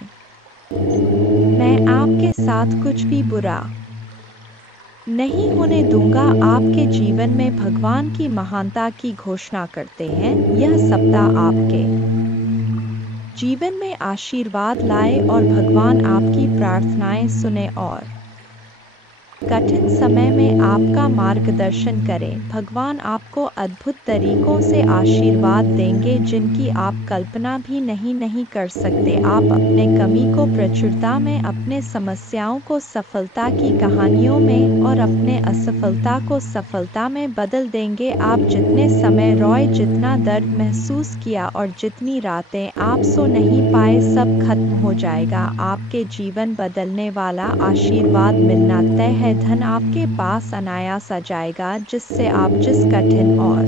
मैं आपके साथ कुछ भी बुरा नहीं होने दूंगा। आपके जीवन में भगवान की महानता की घोषणा करते हैं। यह सप्ताह आपके जीवन में आशीर्वाद लाए और भगवान आपकी प्रार्थनाएं सुने और कठिन समय में आपका मार्गदर्शन करें। भगवान आपको अद्भुत तरीकों से आशीर्वाद देंगे जिनकी आप कल्पना भी नहीं कर सकते। आप अपने कमी को प्रचुरता में, अपने समस्याओं को सफलता की कहानियों में और अपने असफलता को सफलता में बदल देंगे। आप जितने समय रोए, जितना दर्द महसूस किया और जितनी रातें आप सो नहीं पाए, सब खत्म हो जाएगा। आपके जीवन बदलने वाला आशीर्वाद मिलना तय है। धन आपके पास अनायास आ जाएगा, जिससे आप जिस कठिन और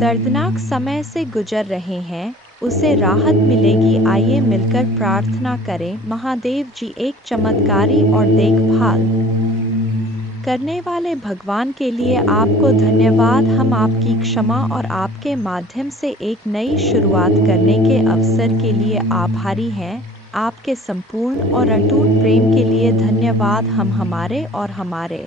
दर्दनाक समय से गुजर रहे हैं उसे राहत मिलेगी। आइए मिलकर प्रार्थना करें। महादेव जी, एक चमत्कारी और देखभाल करने वाले भगवान के लिए आपको धन्यवाद। हम आपकी क्षमा और आपके माध्यम से एक नई शुरुआत करने के अवसर के लिए आभारी हैं। आपके संपूर्ण और अटूट प्रेम के लिए धन्यवाद। हम हमारे और हमारे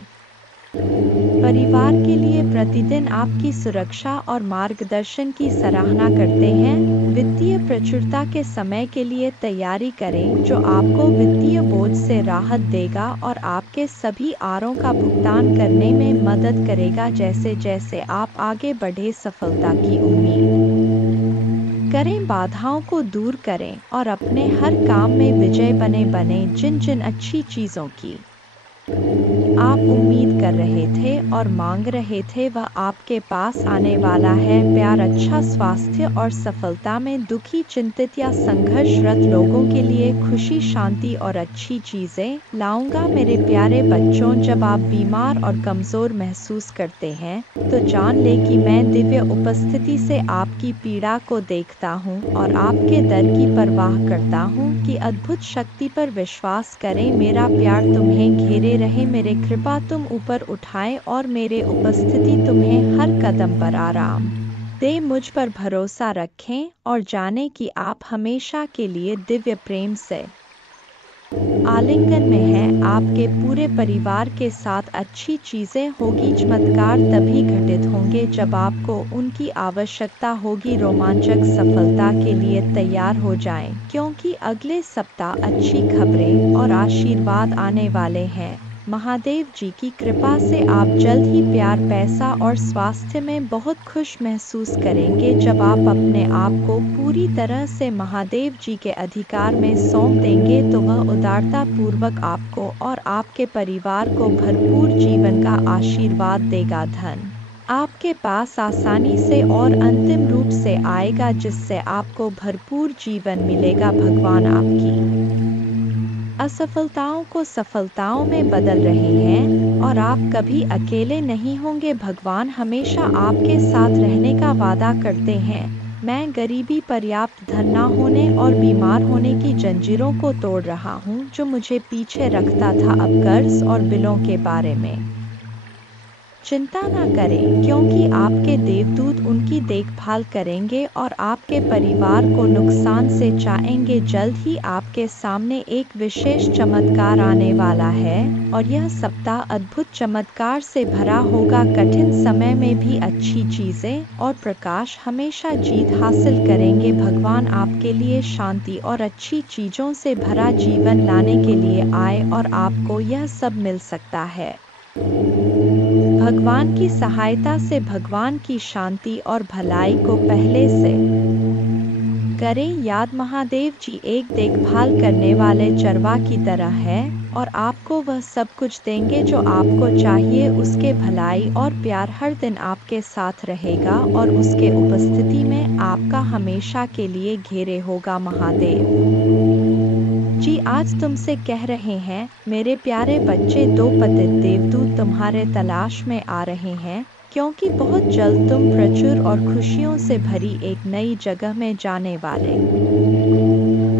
परिवार के लिए प्रतिदिन आपकी सुरक्षा और मार्गदर्शन की सराहना करते हैं। वित्तीय प्रचुरता के समय के लिए तैयारी करें, जो आपको वित्तीय बोझ से राहत देगा और आपके सभी आरों का भुगतान करने में मदद करेगा। जैसे जैसे आप आगे बढ़े, सफलता की उम्मीद करें, बाधाओं को दूर करें और अपने हर काम में विजय बने। जिन जिन अच्छी चीज़ों की आप उम्मीद कर रहे थे और मांग रहे थे, वह आपके पास आने वाला है। प्यार, अच्छा स्वास्थ्य और सफलता में दुखी, चिंतित या संघर्षरत लोगों के लिए खुशी, शांति और अच्छी चीज़ें लाऊंगा। मेरे प्यारे बच्चों, जब आप बीमार और कमज़ोर महसूस करते हैं तो जान लें कि मैं दिव्य उपस्थिति से आपकी पीड़ा को देखता हूँ और आपके दर्द की परवाह करता हूँ कि अद्भुत शक्ति पर विश्वास करें। मेरा प्यार तुम्हें घेरे रहे, मेरे कृपा तुम ऊपर उठाए और मेरे उपस्थिति तुम्हें हर कदम पर आराम दे। मुझ पर भरोसा रखें और जानें कि आप हमेशा के लिए दिव्य प्रेम से आलिंगन में हैं। आपके पूरे परिवार के साथ अच्छी चीजें होगी। चमत्कार तभी घटित होंगे जब आपको उनकी आवश्यकता होगी। रोमांचक सफलता के लिए तैयार हो जाएं, क्योंकि अगले सप्ताह अच्छी खबरें और आशीर्वाद आने वाले हैं। महादेव जी की कृपा से आप जल्द ही प्यार, पैसा और स्वास्थ्य में बहुत खुश महसूस करेंगे। जब आप अपने आप को पूरी तरह से महादेव जी के अधिकार में सौंप देंगे तो वह उदारता पूर्वक आपको और आपके परिवार को भरपूर जीवन का आशीर्वाद देगा। धन आपके पास आसानी से और अंतिम रूप से आएगा, जिससे आपको भरपूर जीवन मिलेगा। भगवान आपकी असफलताओं को सफलताओं में बदल रहे हैं और आप कभी अकेले नहीं होंगे। भगवान हमेशा आपके साथ रहने का वादा करते हैं। मैं गरीबी, पर्याप्त धन न होने और बीमार होने की जंजीरों को तोड़ रहा हूँ, जो मुझे पीछे रखता था। अब कर्ज और बिलों के बारे में चिंता न करें, क्योंकि आपके देवदूत उनकी देखभाल करेंगे और आपके परिवार को नुकसान से बचाएंगे। जल्द ही आपके सामने एक विशेष चमत्कार आने वाला है और यह सप्ताह अद्भुत चमत्कार से भरा होगा। कठिन समय में भी अच्छी चीजें और प्रकाश हमेशा जीत हासिल करेंगे। भगवान आपके लिए शांति और अच्छी चीजों से भरा जीवन लाने के लिए आए और आपको यह सब मिल सकता है। भगवान की सहायता से भगवान की शांति और भलाई को पहले से करें याद। महादेव जी एक देखभाल करने वाले चरवा की तरह है और आपको वह सब कुछ देंगे जो आपको चाहिए। उसके भलाई और प्यार हर दिन आपके साथ रहेगा और उसके उपस्थिति में आपका हमेशा के लिए घेरे होगा। महादेव जी आज तुमसे कह रहे हैं, मेरे प्यारे बच्चे, दो पतित देवदूत तुम्हारे तलाश में आ रहे हैं, क्योंकि बहुत जल्द तुम प्रचुर और खुशियों से भरी एक नई जगह में जाने वाले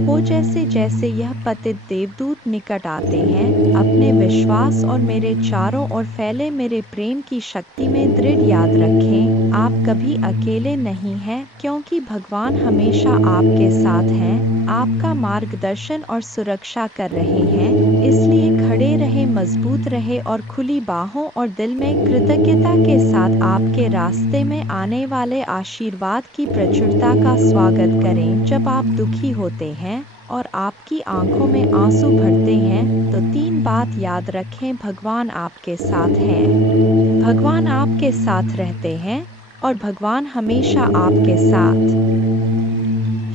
हो। जैसे जैसे यह पतित देवदूत निकट आते हैं, अपने विश्वास और मेरे चारों ओर फैले मेरे प्रेम की शक्ति में दृढ़ याद रखें, आप कभी अकेले नहीं हैं, क्योंकि भगवान हमेशा आपके साथ हैं, आपका मार्गदर्शन और सुरक्षा कर रहे हैं। इसलिए खड़े रहे, मजबूत रहे और खुली बाहों और दिल में कृतज्ञता के साथ आपके रास्ते में आने वाले आशीर्वाद की प्रचुरता का स्वागत करें। जब आप दुखी होते हैं और आपकी आंखों में आंसू भरते हैं, तो 3 बात याद रखें। भगवान आपके साथ हैं, भगवान आपके साथ रहते हैं और भगवान हमेशा आपके साथ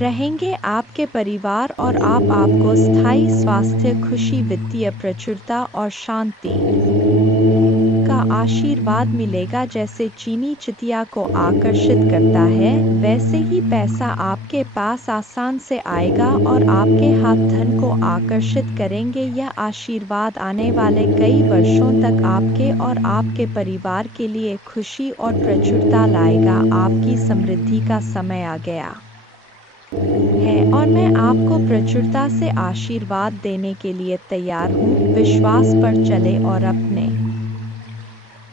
रहेंगे। आपके परिवार और आपको स्थायी स्वास्थ्य, खुशी, वित्तीय प्रचुरता और शांति का आशीर्वाद मिलेगा। जैसे चीनी चितिया को आकर्षित करता है, वैसे ही पैसा आपके पास आसान से आएगा और आपके हाथ धन को आकर्षित करेंगे। यह आशीर्वाद आने वाले कई वर्षों तक आपके और आपके परिवार के लिए खुशी और प्रचुरता लाएगा। आपकी समृद्धि का समय आ गया है और मैं आपको प्रचुरता से आशीर्वाद देने के लिए तैयार हूँ। विश्वास पर चले और अपने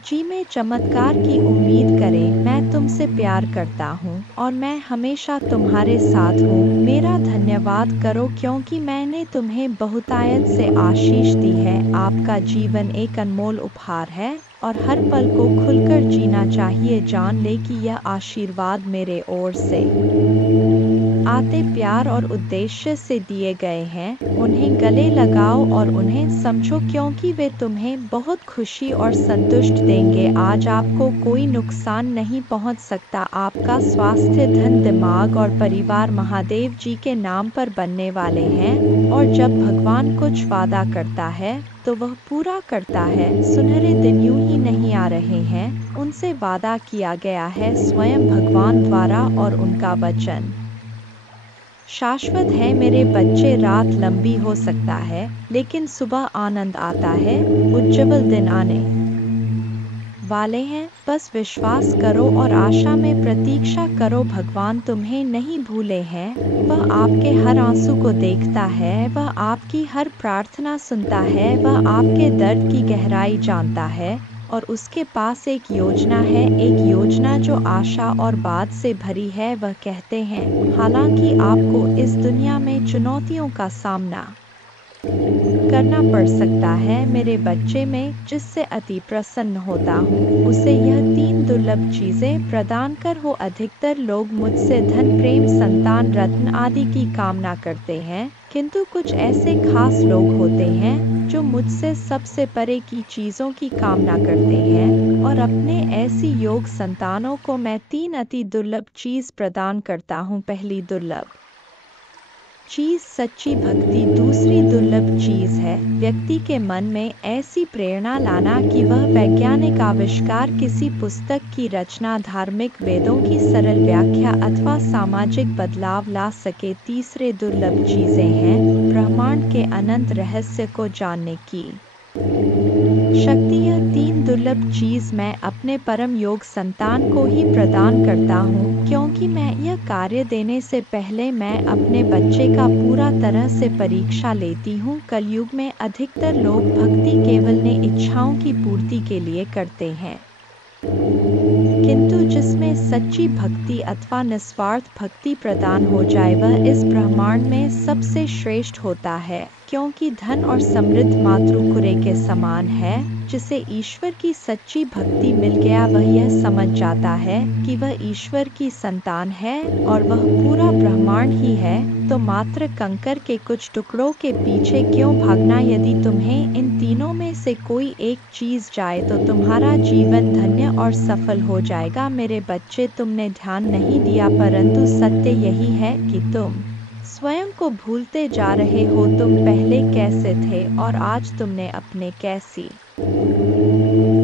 जी में चमत्कार की उम्मीद करें। मैं तुमसे प्यार करता हूँ और मैं हमेशा तुम्हारे साथ हूँ। मेरा धन्यवाद करो, क्योंकि मैंने तुम्हें बहुतायत से आशीष दी है। आपका जीवन एक अनमोल उपहार है और हर पल को खुलकर जीना चाहिए। जान ले कि यह आशीर्वाद मेरे ओर से आते प्यार और उद्देश्य से दिए गए हैं। उन्हें गले लगाओ और उन्हें समझो, क्योंकि वे तुम्हें बहुत खुशी और संतुष्ट देंगे। आज आपको कोई नुकसान नहीं पहुंच सकता। आपका स्वास्थ्य, धन, दिमाग और परिवार महादेव जी के नाम पर बनने वाले हैं और जब भगवान कुछ वादा करता है तो वह पूरा करता है। सुनहरे दिन यूं ही नहीं आ रहे हैं, उनसे वादा किया गया है स्वयं भगवान द्वारा और उनका वचन शाश्वत है। मेरे बच्चे, रात लंबी हो सकता है, लेकिन सुबह आनंद आता है। उज्जवल दिन आने वाले हैं। बस विश्वास करो और आशा में प्रतीक्षा करो। भगवान तुम्हें नहीं भूले हैं। वह आपके हर आंसू को देखता है, वह आपकी हर प्रार्थना सुनता है, वह आपके दर्द की गहराई जानता है और उसके पास एक योजना है, एक योजना जो आशा और बाद से भरी है। वह कहते हैं, हालांकि आपको इस दुनिया में चुनौतियों का सामना करना पड़ सकता है, मेरे बच्चे, में जिससे अति प्रसन्न होता हूँ, उसे यह 3 दुर्लभ चीजें प्रदान कर हो। अधिकतर लोग मुझसे धन, प्रेम, संतान, रत्न आदि की कामना करते हैं, किंतु कुछ ऐसे खास लोग होते हैं जो मुझसे सबसे परे की चीजों की कामना करते हैं और अपने ऐसी योग संतानों को मैं 3 अति दुर्लभ चीज प्रदान करता हूँ। पहली दुर्लभ चीज सच्ची भक्ति। दूसरी दुर्लभ चीज है व्यक्ति के मन में ऐसी प्रेरणा लाना कि वह वैज्ञानिक आविष्कार, किसी पुस्तक की रचना, धार्मिक वेदों की सरल व्याख्या अथवा सामाजिक बदलाव ला सके। तीसरे दुर्लभ चीजें हैं ब्रह्मांड के अनंत रहस्य को जानने की शक्ति। यह 3 दुर्लभ चीज मैं अपने परम योग संतान को ही प्रदान करता हूँ, क्योंकि मैं यह कार्य देने से पहले मैं अपने बच्चे का पूरा तरह से परीक्षा लेती हूँ। कलयुग में अधिकतर लोग भक्ति केवल ने इच्छाओं की पूर्ति के लिए करते हैं, किंतु जिसमें सच्ची भक्ति अथवा निस्वार्थ भक्ति प्रदान हो जाए वह इस ब्रह्मांड में सबसे श्रेष्ठ होता है, क्योंकि धन और समृद्ध मातृकुरे के समान है। जिसे ईश्वर की सच्ची भक्ति मिल गया वह यह समझ जाता है कि वह ईश्वर की संतान है और वह पूरा ब्रह्मांड ही है, तो मात्र कंकर के कुछ टुकड़ों के पीछे क्यों भागना। यदि तुम्हें इन तीनों में से कोई एक चीज जाए तो तुम्हारा जीवन धन्य और सफल हो जाएगा। मेरे बच्चे, तुमने ध्यान नहीं दिया, परंतु सत्य यही है कि तुम स्वयं को भूलते जा रहे हो। तुम पहले कैसे थे और आज तुमने अपने कैसी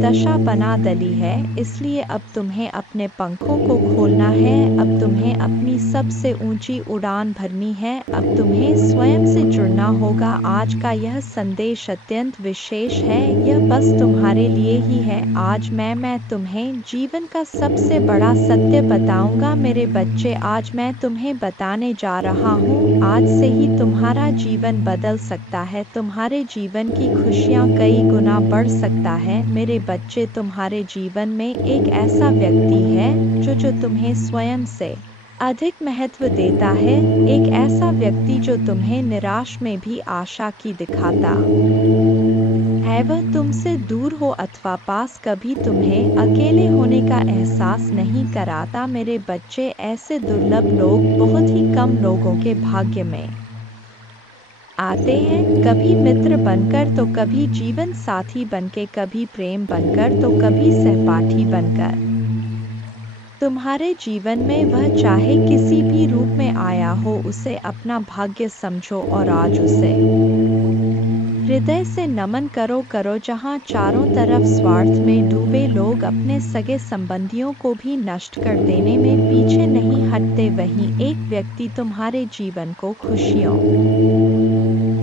दशा बना डाली है। इसलिए अब तुम्हें अपने पंखों को खोलना है, अब तुम्हें अपनी सबसे ऊंची उड़ान भरनी है, अब तुम्हें स्वयं से जुड़ना होगा। आज का यह संदेश अत्यंत विशेष है, यह बस तुम्हारे लिए ही है। आज मैं तुम्हें जीवन का सबसे बड़ा सत्य बताऊंगा। मेरे बच्चे, आज मैं तुम्हें बताने जा रहा हूँ, आज से ही तुम्हारा जीवन बदल सकता है, तुम्हारे जीवन की खुशियाँ कई गुना बढ़ सकता है। मेरे बच्चे, तुम्हारे जीवन में एक ऐसा व्यक्ति है जो तुम्हें स्वयं से अधिक महत्व देता है, एक ऐसा व्यक्ति जो तुम्हें निराश में भी आशा की दिखाता है। वह तुमसे दूर हो अथवा पास, कभी तुम्हें अकेले होने का एहसास नहीं कराता। मेरे बच्चे, ऐसे दुर्लभ लोग बहुत ही कम लोगों के भाग्य में आते हैं, कभी मित्र बनकर तो कभी जीवन साथी बनके, कभी प्रेम बनकर तो कभी सहपाठी बनकर। तुम्हारे जीवन में वह चाहे किसी भी रूप में आया हो, उसे अपना भाग्य समझो और आज उसे हृदय से नमन करो। जहाँ चारों तरफ स्वार्थ में डूबे लोग अपने सगे संबंधियों को भी नष्ट कर देने में पीछे नहीं हटते, वहीं एक व्यक्ति तुम्हारे जीवन को खुशियों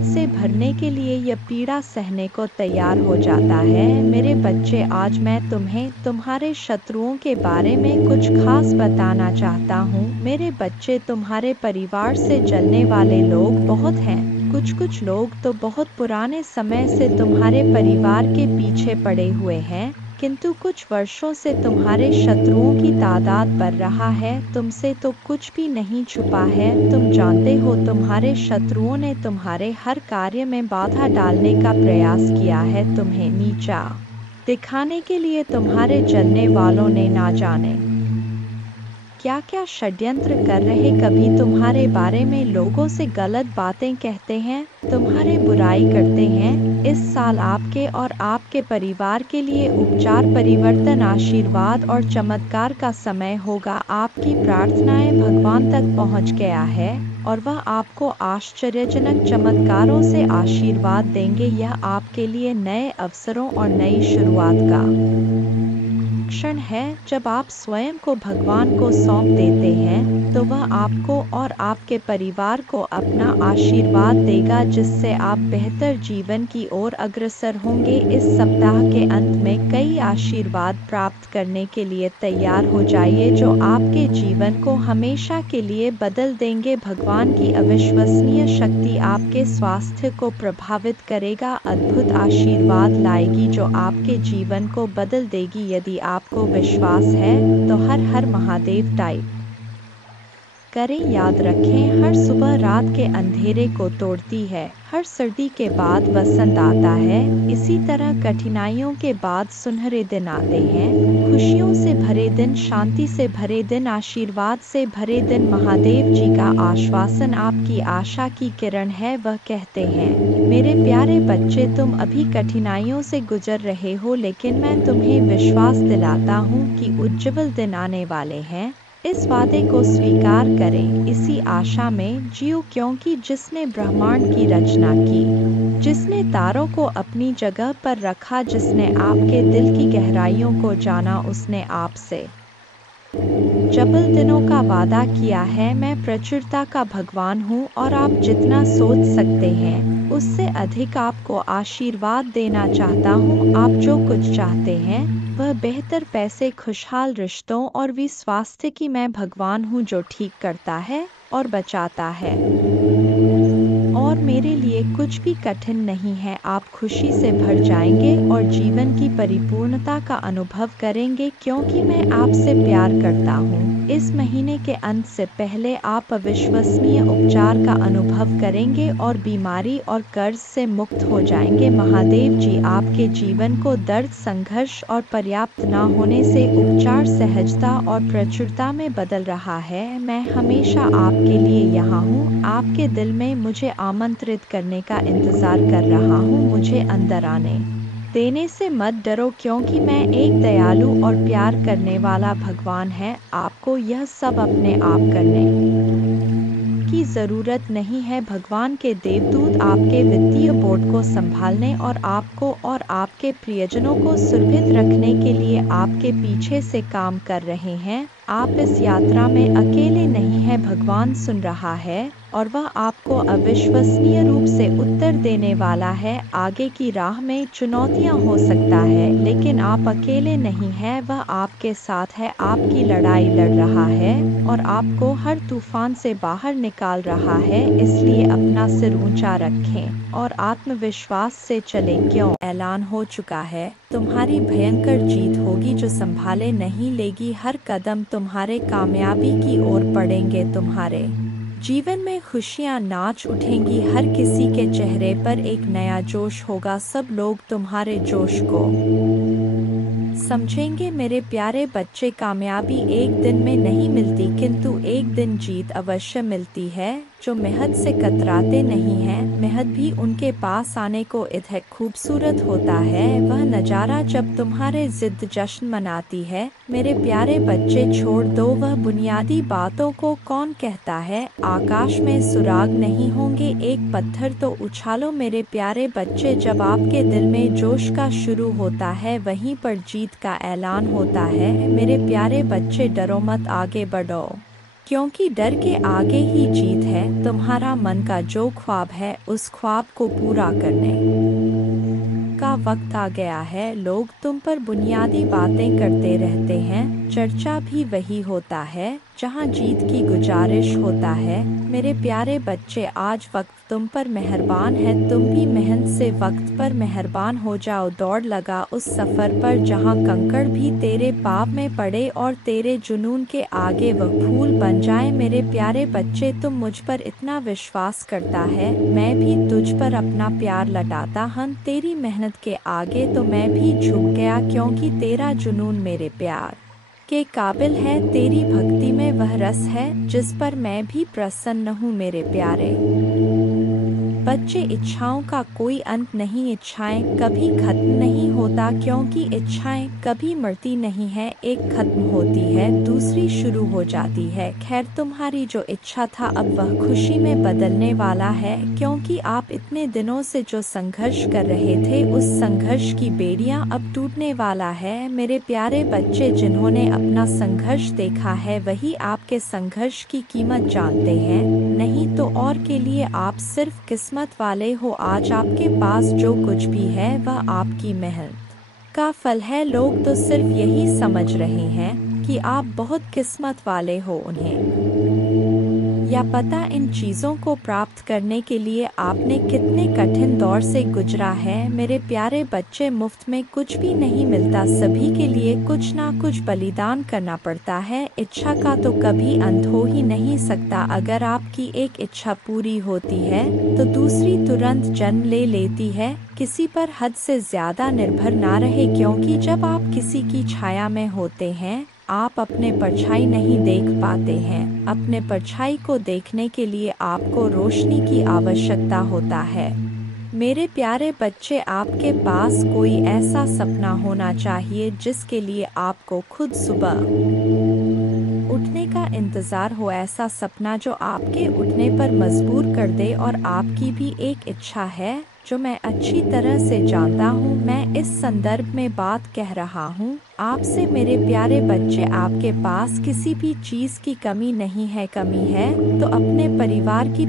से भरने के लिए यह पीड़ा सहने को तैयार हो जाता है। मेरे बच्चे, आज मैं तुम्हें तुम्हारे शत्रुओं के बारे में कुछ खास बताना चाहता हूँ। मेरे बच्चे, तुम्हारे परिवार से जलने वाले लोग बहुत हैं। कुछ लोग तो बहुत पुराने समय से तुम्हारे परिवार के पीछे पड़े हुए हैं, किंतु कुछ वर्षों से तुम्हारे शत्रुओं की तादाद बढ़ रहा है। तुमसे तो कुछ भी नहीं छुपा है, तुम जानते हो तुम्हारे शत्रुओं ने तुम्हारे हर कार्य में बाधा डालने का प्रयास किया है, तुम्हें नीचा दिखाने के लिए तुम्हारे जलने वालों ने ना जाने क्या क्या षड्यंत्र कर रहे। कभी तुम्हारे बारे में लोगों से गलत बातें कहते हैं, तुम्हारे बुराई करते हैं। इस साल आपके और आपके परिवार के लिए उपचार, परिवर्तन, आशीर्वाद और चमत्कार का समय होगा। आपकी प्रार्थनाएं भगवान तक पहुंच गया है और वह आपको आश्चर्यजनक चमत्कारों से आशीर्वाद देंगे। यह आपके लिए नए अवसरों और नई शुरुआत का क्षण है। जब आप स्वयं को भगवान को सौंप देते हैं तो वह आपको और आपके परिवार को अपना आशीर्वाद देगा, जिससे आप बेहतर जीवन की ओर अग्रसर होंगे। इस सप्ताह के अंत में कई आशीर्वाद प्राप्त करने के लिए तैयार हो जाइए, जो आपके जीवन को हमेशा के लिए बदल देंगे। भगवान की अविश्वसनीय शक्ति आपके स्वास्थ्य को प्रभावित करेगा, अद्भुत आशीर्वाद लाएगी जो आपके जीवन को बदल देगी। यदि आपको विश्वास है तो हर हर महादेव टाइप करें। याद रखें, हर सुबह रात के अंधेरे को तोड़ती है, हर सर्दी के बाद वसंत आता है। इसी तरह कठिनाइयों के बाद सुनहरे दिन आते हैं, खुशियों से भरे दिन, शांति से भरे दिन, आशीर्वाद से भरे दिन। महादेव जी का आश्वासन आपकी आशा की किरण है। वह कहते हैं, मेरे प्यारे बच्चे, तुम अभी कठिनाइयों से गुजर रहे हो, लेकिन मैं तुम्हें विश्वास दिलाता हूँ कि उज्जवल दिन आने वाले हैं। इस वादे को स्वीकार करें, इसी आशा में जियो, क्योंकि जिसने ब्रह्मांड की रचना की, जिसने तारों को अपनी जगह पर रखा, जिसने आपके दिल की गहराइयों को जाना, उसने आपसे जबल दिनों का वादा किया है। मैं प्रचुरता का भगवान हूँ और आप जितना सोच सकते हैं उससे अधिक आपको आशीर्वाद देना चाहता हूँ। आप जो कुछ चाहते हैं वह बेहतर पैसे, खुशहाल रिश्तों और भी स्वास्थ्य की मैं भगवान हूँ जो ठीक करता है और बचाता है। और मेरे लिए कुछ भी कठिन नहीं है। आप खुशी से भर जाएंगे और जीवन की परिपूर्णता का अनुभव करेंगे क्योंकि मैं आपसे प्यार करता हूँ। इस महीने के अंत से पहले आप अविश्वसनीय उपचार का अनुभव करेंगे और बीमारी और कर्ज से मुक्त हो जाएंगे। महादेव जी आपके जीवन को दर्द, संघर्ष और पर्याप्त न होने से उपचार, सहजता और प्रचुरता में बदल रहा है। मैं हमेशा आपके लिए यहाँ हूँ, आपके दिल में मुझे आमंत्रित करने का इंतजार कर रहा हूँ। मुझे अंदर आने देने से मत डरो क्योंकि मैं एक दयालु और प्यार करने वाला भगवान है। आपको यह सब अपने आप करने की ज़रूरत नहीं है। भगवान के देवदूत आपके वित्तीय बोर्ड को संभालने और आपको और आपके प्रियजनों को सुरक्षित रखने के लिए आपके पीछे से काम कर रहे हैं। आप इस यात्रा में अकेले नहीं हैं। भगवान सुन रहा है और वह आपको अविश्वसनीय रूप से उत्तर देने वाला है। आगे की राह में चुनौतियां हो सकता है लेकिन आप अकेले नहीं हैं। वह आपके साथ है, आपकी लड़ाई लड़ रहा है और आपको हर तूफान से बाहर निकाल रहा है। इसलिए अपना सिर ऊंचा रखें और आत्मविश्वास से चलें। क्यों ऐलान हो चुका है, तुम्हारी भयंकर जीत होगी जो संभाले नहीं लेगी। हर कदम तुम्हारे कामयाबी की ओर पड़ेंगे। तुम्हारे जीवन में खुशियां नाच उठेंगी। हर किसी के चेहरे पर एक नया जोश होगा। सब लोग तुम्हारे जोश को समझेंगे। मेरे प्यारे बच्चे, कामयाबी एक दिन में नहीं मिलती किंतु एक दिन जीत अवश्य मिलती है। जो मेहनत से कतराते नहीं हैं, मेहनत भी उनके पास आने को इतना खूबसूरत होता है। वह नज़ारा जब तुम्हारे जिद जश्न मनाती है। मेरे प्यारे बच्चे, छोड़ दो वह बुनियादी बातों को। कौन कहता है आकाश में सुराग नहीं होंगे, एक पत्थर तो उछालो। मेरे प्यारे बच्चे, जब आपके दिल में जोश का शुरू होता है वहीं पर जीत का ऐलान होता है। मेरे प्यारे बच्चे, डरो मत, आगे बढ़ो क्योंकि डर के आगे ही जीत है। तुम्हारा मन का जो ख्वाब है उस ख्वाब को पूरा करने का वक्त आ गया है। लोग तुम पर बुनियादी बातें करते रहते हैं, चर्चा भी वही होता है जहां जीत की गुजारिश होता है। मेरे प्यारे बच्चे, आज वक्त तुम पर मेहरबान है। तुम भी मेहनत से वक्त पर मेहरबान हो जाओ। दौड़ लगा उस सफ़र पर जहां कंकड़ भी तेरे पाप में पड़े और तेरे जुनून के आगे वह फूल बन जाए। मेरे प्यारे बच्चे, तुम मुझ पर इतना विश्वास करता है, मैं भी तुझ पर अपना प्यार लौटाता हूं। तेरी मेहनत के आगे तो मैं भी झुक गया क्योंकि तेरा जुनून मेरे प्यार के काबिल है। तेरी भक्ति में वह रस है जिस पर मैं भी प्रसन्न हूँ। मेरे प्यारे बच्चे, इच्छाओं का कोई अंत नहीं। इच्छाएं कभी खत्म नहीं होता क्योंकि इच्छाएं कभी मरती नहीं है। एक खत्म होती है, दूसरी शुरू हो जाती है। खैर, तुम्हारी जो इच्छा था अब वह खुशी में बदलने वाला है क्योंकि आप इतने दिनों से जो संघर्ष कर रहे थे उस संघर्ष की बेड़ियां अब टूटने वाला है। मेरे प्यारे बच्चे, जिन्होंने अपना संघर्ष देखा है वही आपके संघर्ष की कीमत जानते हैं, नहीं तो और के लिए आप सिर्फ किस्मत वाले हो। आज आपके पास जो कुछ भी है वह आपकी मेहनत का फल है। लोग तो सिर्फ यही समझ रहे हैं कि आप बहुत किस्मत वाले हो। उन्हें या पता इन चीज़ों को प्राप्त करने के लिए आपने कितने कठिन दौर से गुजरा है। मेरे प्यारे बच्चे, मुफ्त में कुछ भी नहीं मिलता, सभी के लिए कुछ ना कुछ बलिदान करना पड़ता है। इच्छा का तो कभी अंत हो ही नहीं सकता। अगर आपकी एक इच्छा पूरी होती है तो दूसरी तुरंत जन्म ले लेती है। किसी पर हद से ज़्यादा निर्भर ना रहे क्योंकि जब आप किसी की छाया में होते हैं आप अपने परछाई नहीं देख पाते हैं। अपने परछाई को देखने के लिए आपको रोशनी की आवश्यकता होता है। मेरे प्यारे बच्चे, आपके पास कोई ऐसा सपना होना चाहिए जिसके लिए आपको खुद सुबह उठने का इंतज़ार हो। ऐसा सपना जो आपके उठने पर मजबूर कर दे। और आपकी भी एक इच्छा है जो मैं अच्छी तरह से जानता हूँ। मैं इस संदर्भ में बात कह रहा हूँ आपसे। मेरे प्यारे बच्चे, आपके पास किसी भी चीज़ की कमी नहीं है। कमी है तो अपने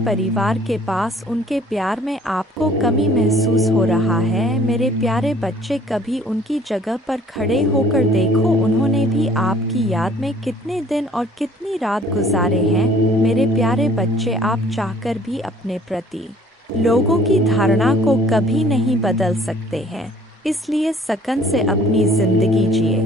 परिवार के पास उनके प्यार में आपको कमी महसूस हो रहा है। मेरे प्यारे बच्चे, कभी उनकी जगह पर खड़े होकर देखो, उन्होंने भी आपकी याद में कितने दिन और कितनी रात गुजारे हैं। मेरे प्यारे बच्चे, आप चाहकर भी अपने प्रति लोगों की धारणा को कभी नहीं बदल सकते हैं, इसलिए सकन से अपनी जिंदगी जिए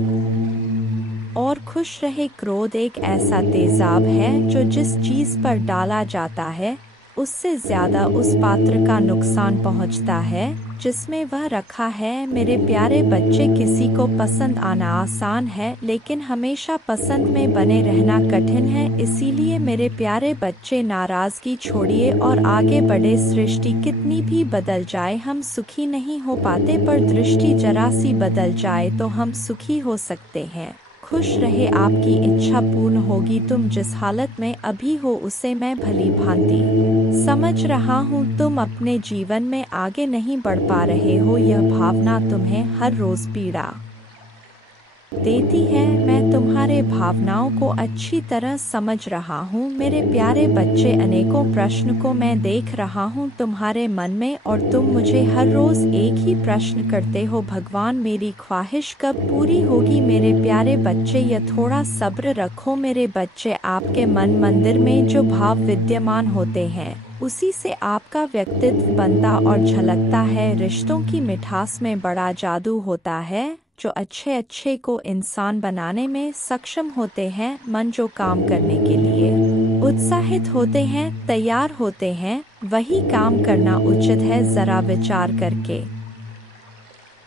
और खुश रहे। क्रोध एक ऐसा तेजाब है जो जिस चीज पर डाला जाता है उससे ज्यादा उस पात्र का नुकसान पहुंचता है जिसमें वह रखा है। मेरे प्यारे बच्चे, किसी को पसंद आना आसान है लेकिन हमेशा पसंद में बने रहना कठिन है। इसीलिए मेरे प्यारे बच्चे, नाराजगी छोड़िए और आगे बढ़े। सृष्टि कितनी भी बदल जाए हम सुखी नहीं हो पाते, पर दृष्टि जरा सी बदल जाए तो हम सुखी हो सकते हैं। खुश रहे, आपकी इच्छा पूर्ण होगी। तुम जिस हालत में अभी हो उसे मैं भली भांति समझ रहा हूँ। तुम अपने जीवन में आगे नहीं बढ़ पा रहे हो, यह भावना तुम्हें हर रोज पीड़ा देती है। मैं तुम्हारे भावनाओं को अच्छी तरह समझ रहा हूँ मेरे प्यारे बच्चे। अनेकों प्रश्न को मैं देख रहा हूँ तुम्हारे मन में और तुम मुझे हर रोज एक ही प्रश्न करते हो, भगवान मेरी ख्वाहिश कब पूरी होगी। मेरे प्यारे बच्चे, यह थोड़ा सब्र रखो मेरे बच्चे। आपके मन मंदिर में जो भाव विद्यमान होते हैं उसी से आपका व्यक्तित्व बनता और झलकता है। रिश्तों की मिठास में बड़ा जादू होता है जो अच्छे को इंसान बनाने में सक्षम होते हैं। मन जो काम करने के लिए उत्साहित होते हैं, तैयार होते हैं, वही काम करना उचित है। जरा विचार करके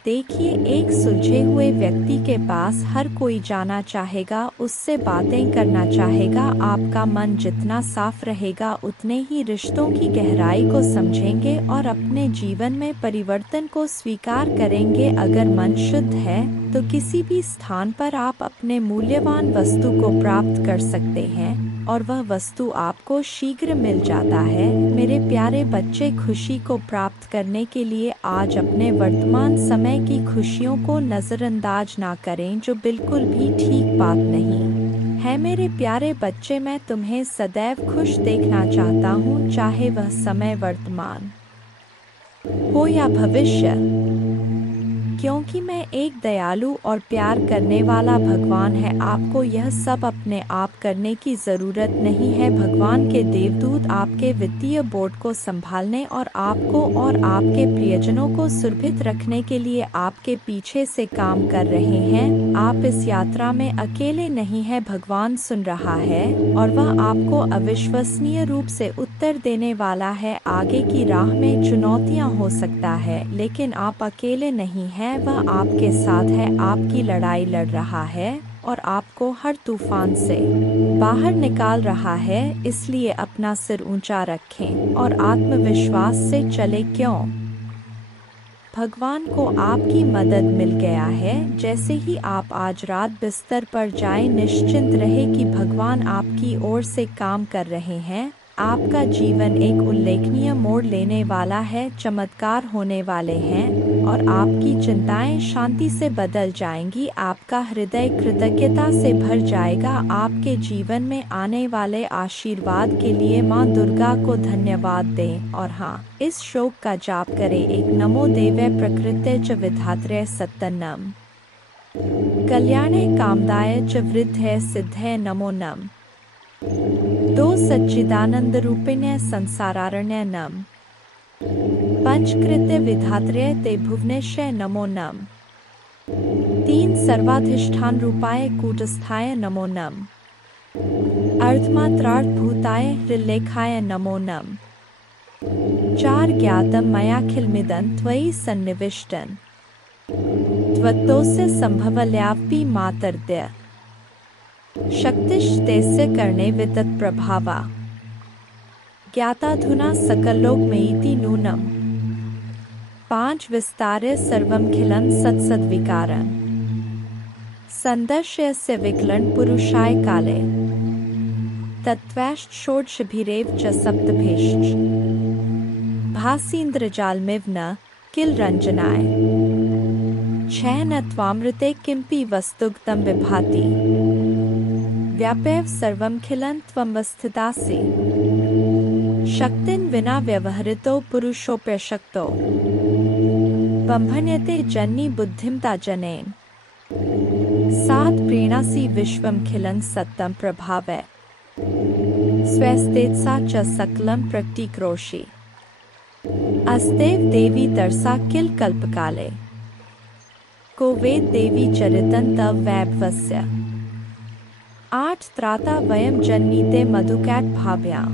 देखिए, एक सुलझे हुए व्यक्ति के पास हर कोई जाना चाहेगा, उससे बातें करना चाहेगा। आपका मन जितना साफ रहेगा उतने ही रिश्तों की गहराई को समझेंगे और अपने जीवन में परिवर्तन को स्वीकार करेंगे। अगर मन शुद्ध है तो किसी भी स्थान पर आप अपने मूल्यवान वस्तु को प्राप्त कर सकते हैं और वह वस्तु आपको शीघ्र मिल जाता है। मेरे प्यारे बच्चे, खुशी को प्राप्त करने के लिए आज अपने वर्तमान समय की खुशियों को नज़रअंदाज ना करें, जो बिल्कुल भी ठीक बात नहीं है। मेरे प्यारे बच्चे, मैं तुम्हें सदैव खुश देखना चाहता हूँ, चाहे वह समय वर्तमान हो या भविष्य, क्योंकि मैं एक दयालु और प्यार करने वाला भगवान है। आपको यह सब अपने आप करने की ज़रूरत नहीं है। भगवान के देवदूत आपके वित्तीय बोर्ड को संभालने और आपको और आपके प्रियजनों को सुरक्षित रखने के लिए आपके पीछे से काम कर रहे हैं। आप इस यात्रा में अकेले नहीं हैं, भगवान सुन रहा है और वह आपको अविश्वसनीय रूप से उत्तर देने वाला है। आगे की राह में चुनौतियाँ हो सकता है लेकिन आप अकेले नहीं हैं, वह आपके साथ है, आपकी लड़ाई लड़ रहा है और आपको हर तूफान से बाहर निकाल रहा है। इसलिए अपना सिर ऊंचा रखें और आत्मविश्वास से चले। क्यों? भगवान को आपकी मदद मिल गया है। जैसे ही आप आज रात बिस्तर पर जाएं, निश्चिंत रहे कि भगवान आपकी ओर से काम कर रहे हैं। आपका जीवन एक उल्लेखनीय मोड़ लेने वाला है, चमत्कार होने वाले हैं और आपकी चिंताएं शांति से बदल जाएंगी। आपका हृदय कृतज्ञता से भर जाएगा। आपके जीवन में आने वाले आशीर्वाद के लिए माँ दुर्गा को धन्यवाद दें और हाँ, इस श्लोक का जाप करें। एक नमो देवै प्रकृते च विधात्रे सत्तनम कल्याणे कामदाय च वृद्धे सिद्धे नमो नम। दो सच्चिदानंद रूपिण्य संसारारण्य नम। पंचकृत्य विधात्र्य ते भुवनेश्वर नमो नम। तीन सर्वाधिष्ठान रूपाय कूटस्थाय नमो नम। अर्धमात्रार्थ भूताय हृल्लेखाय नमो नम। चार ज्ञातम मयाखिलमिदं त्वयि सन्निविष्टन् त्वत्तोस्य संभवल्यापि मातर्द्य शक्तिश्तेस्य कर्णे वितत प्रभावा ज्ञाताधुना सकलोकमेति नूनम। पांच विस्तार्य सर्वमखिलं सत्सद्विकारं संदर्शयस्य विकलं पुरुषाय काले तत्त्वैश्च षोडशभिरेव च सप्तभेश्च भासीन्द्रजालमिव न किल रंजनाय छैन त्वामृते किमपि वस्तुगतं विभाति व्यापैव सर्वमखिलं त्वमवस्थितासि शक्तिं विना व्यवहृतो पुरुषोऽप्यशक्तो बम्भन्यते जन्नी बुद्धिमता जनेन सात् प्रीणासि विश्वमखिलं सत्तं प्रभावै स्वस्तेजसा च सकलं प्रकटीकरोषि। अस्तेव देवी तरसा किल कल्पकाले को वेद देवी चरितं तव वैभवस्य 8 त्राता वयं जन्मीते मधुकैट भाभ्यां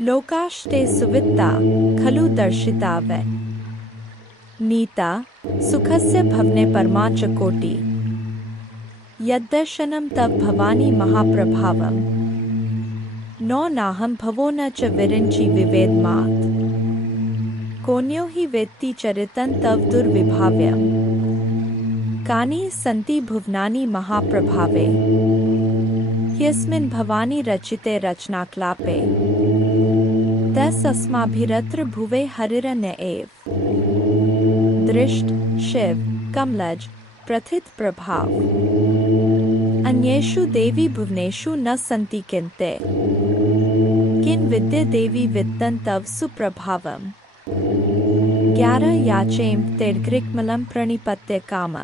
लोकाष्टे सुवित्ता खलु दर्शिता वै नीता सुखस्य भवने परमा च कोटि यद्दर्शनं तव भवानी महाप्रभावम् नो नाहं भवो न च विरिञ्चि विवेदमात् कोन्यो हि वेत्ति चरितं तव दुर्विभाव्यम् कानि सन्ति भुवनानि महाप्रभावे यस्मिन् भवानी रचिते रचनाक्लापे तस्माभिरत्र भुवे हरिरन्य एव दृष्ट शिव कमलज प्रथित प्रभाव अन्येषु देवी भुवनेषु न सन्ति किन्ते किन विद्ये देवी वित्तं तव सुप्रभावम् 11 याचेम तेर्ग्रिक्मलं प्रणिपत्य काम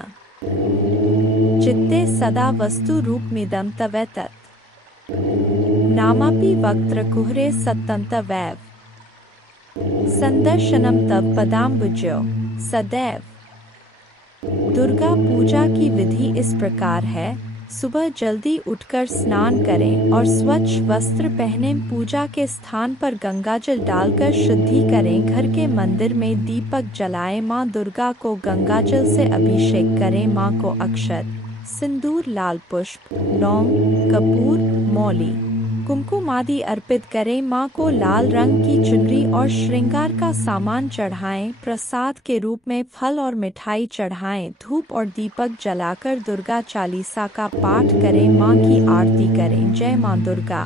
चित्ते सदा वस्तु रूपमिदं तवेतत् नामापि वक्त्रकुहरे सत्तं तवैव संदर्शनम तव पदाम्बुजो सदैव। दुर्गा पूजा की विधि इस प्रकार है। सुबह जल्दी उठकर स्नान करें और स्वच्छ वस्त्र पहने पूजा के स्थान पर गंगाजल डालकर शुद्धि करें। घर के मंदिर में दीपक जलाएं। माँ दुर्गा को गंगाजल से अभिषेक करें। माँ को अक्षत सिंदूर लाल पुष्प लौंग कपूर मौली कुमकुम आदि अर्पित करें। माँ को लाल रंग की चुनरी और श्रृंगार का सामान चढ़ाएं। प्रसाद के रूप में फल और मिठाई चढ़ाएं। धूप और दीपक जलाकर दुर्गा चालीसा का पाठ करें। माँ की आरती करें। जय माँ दुर्गा।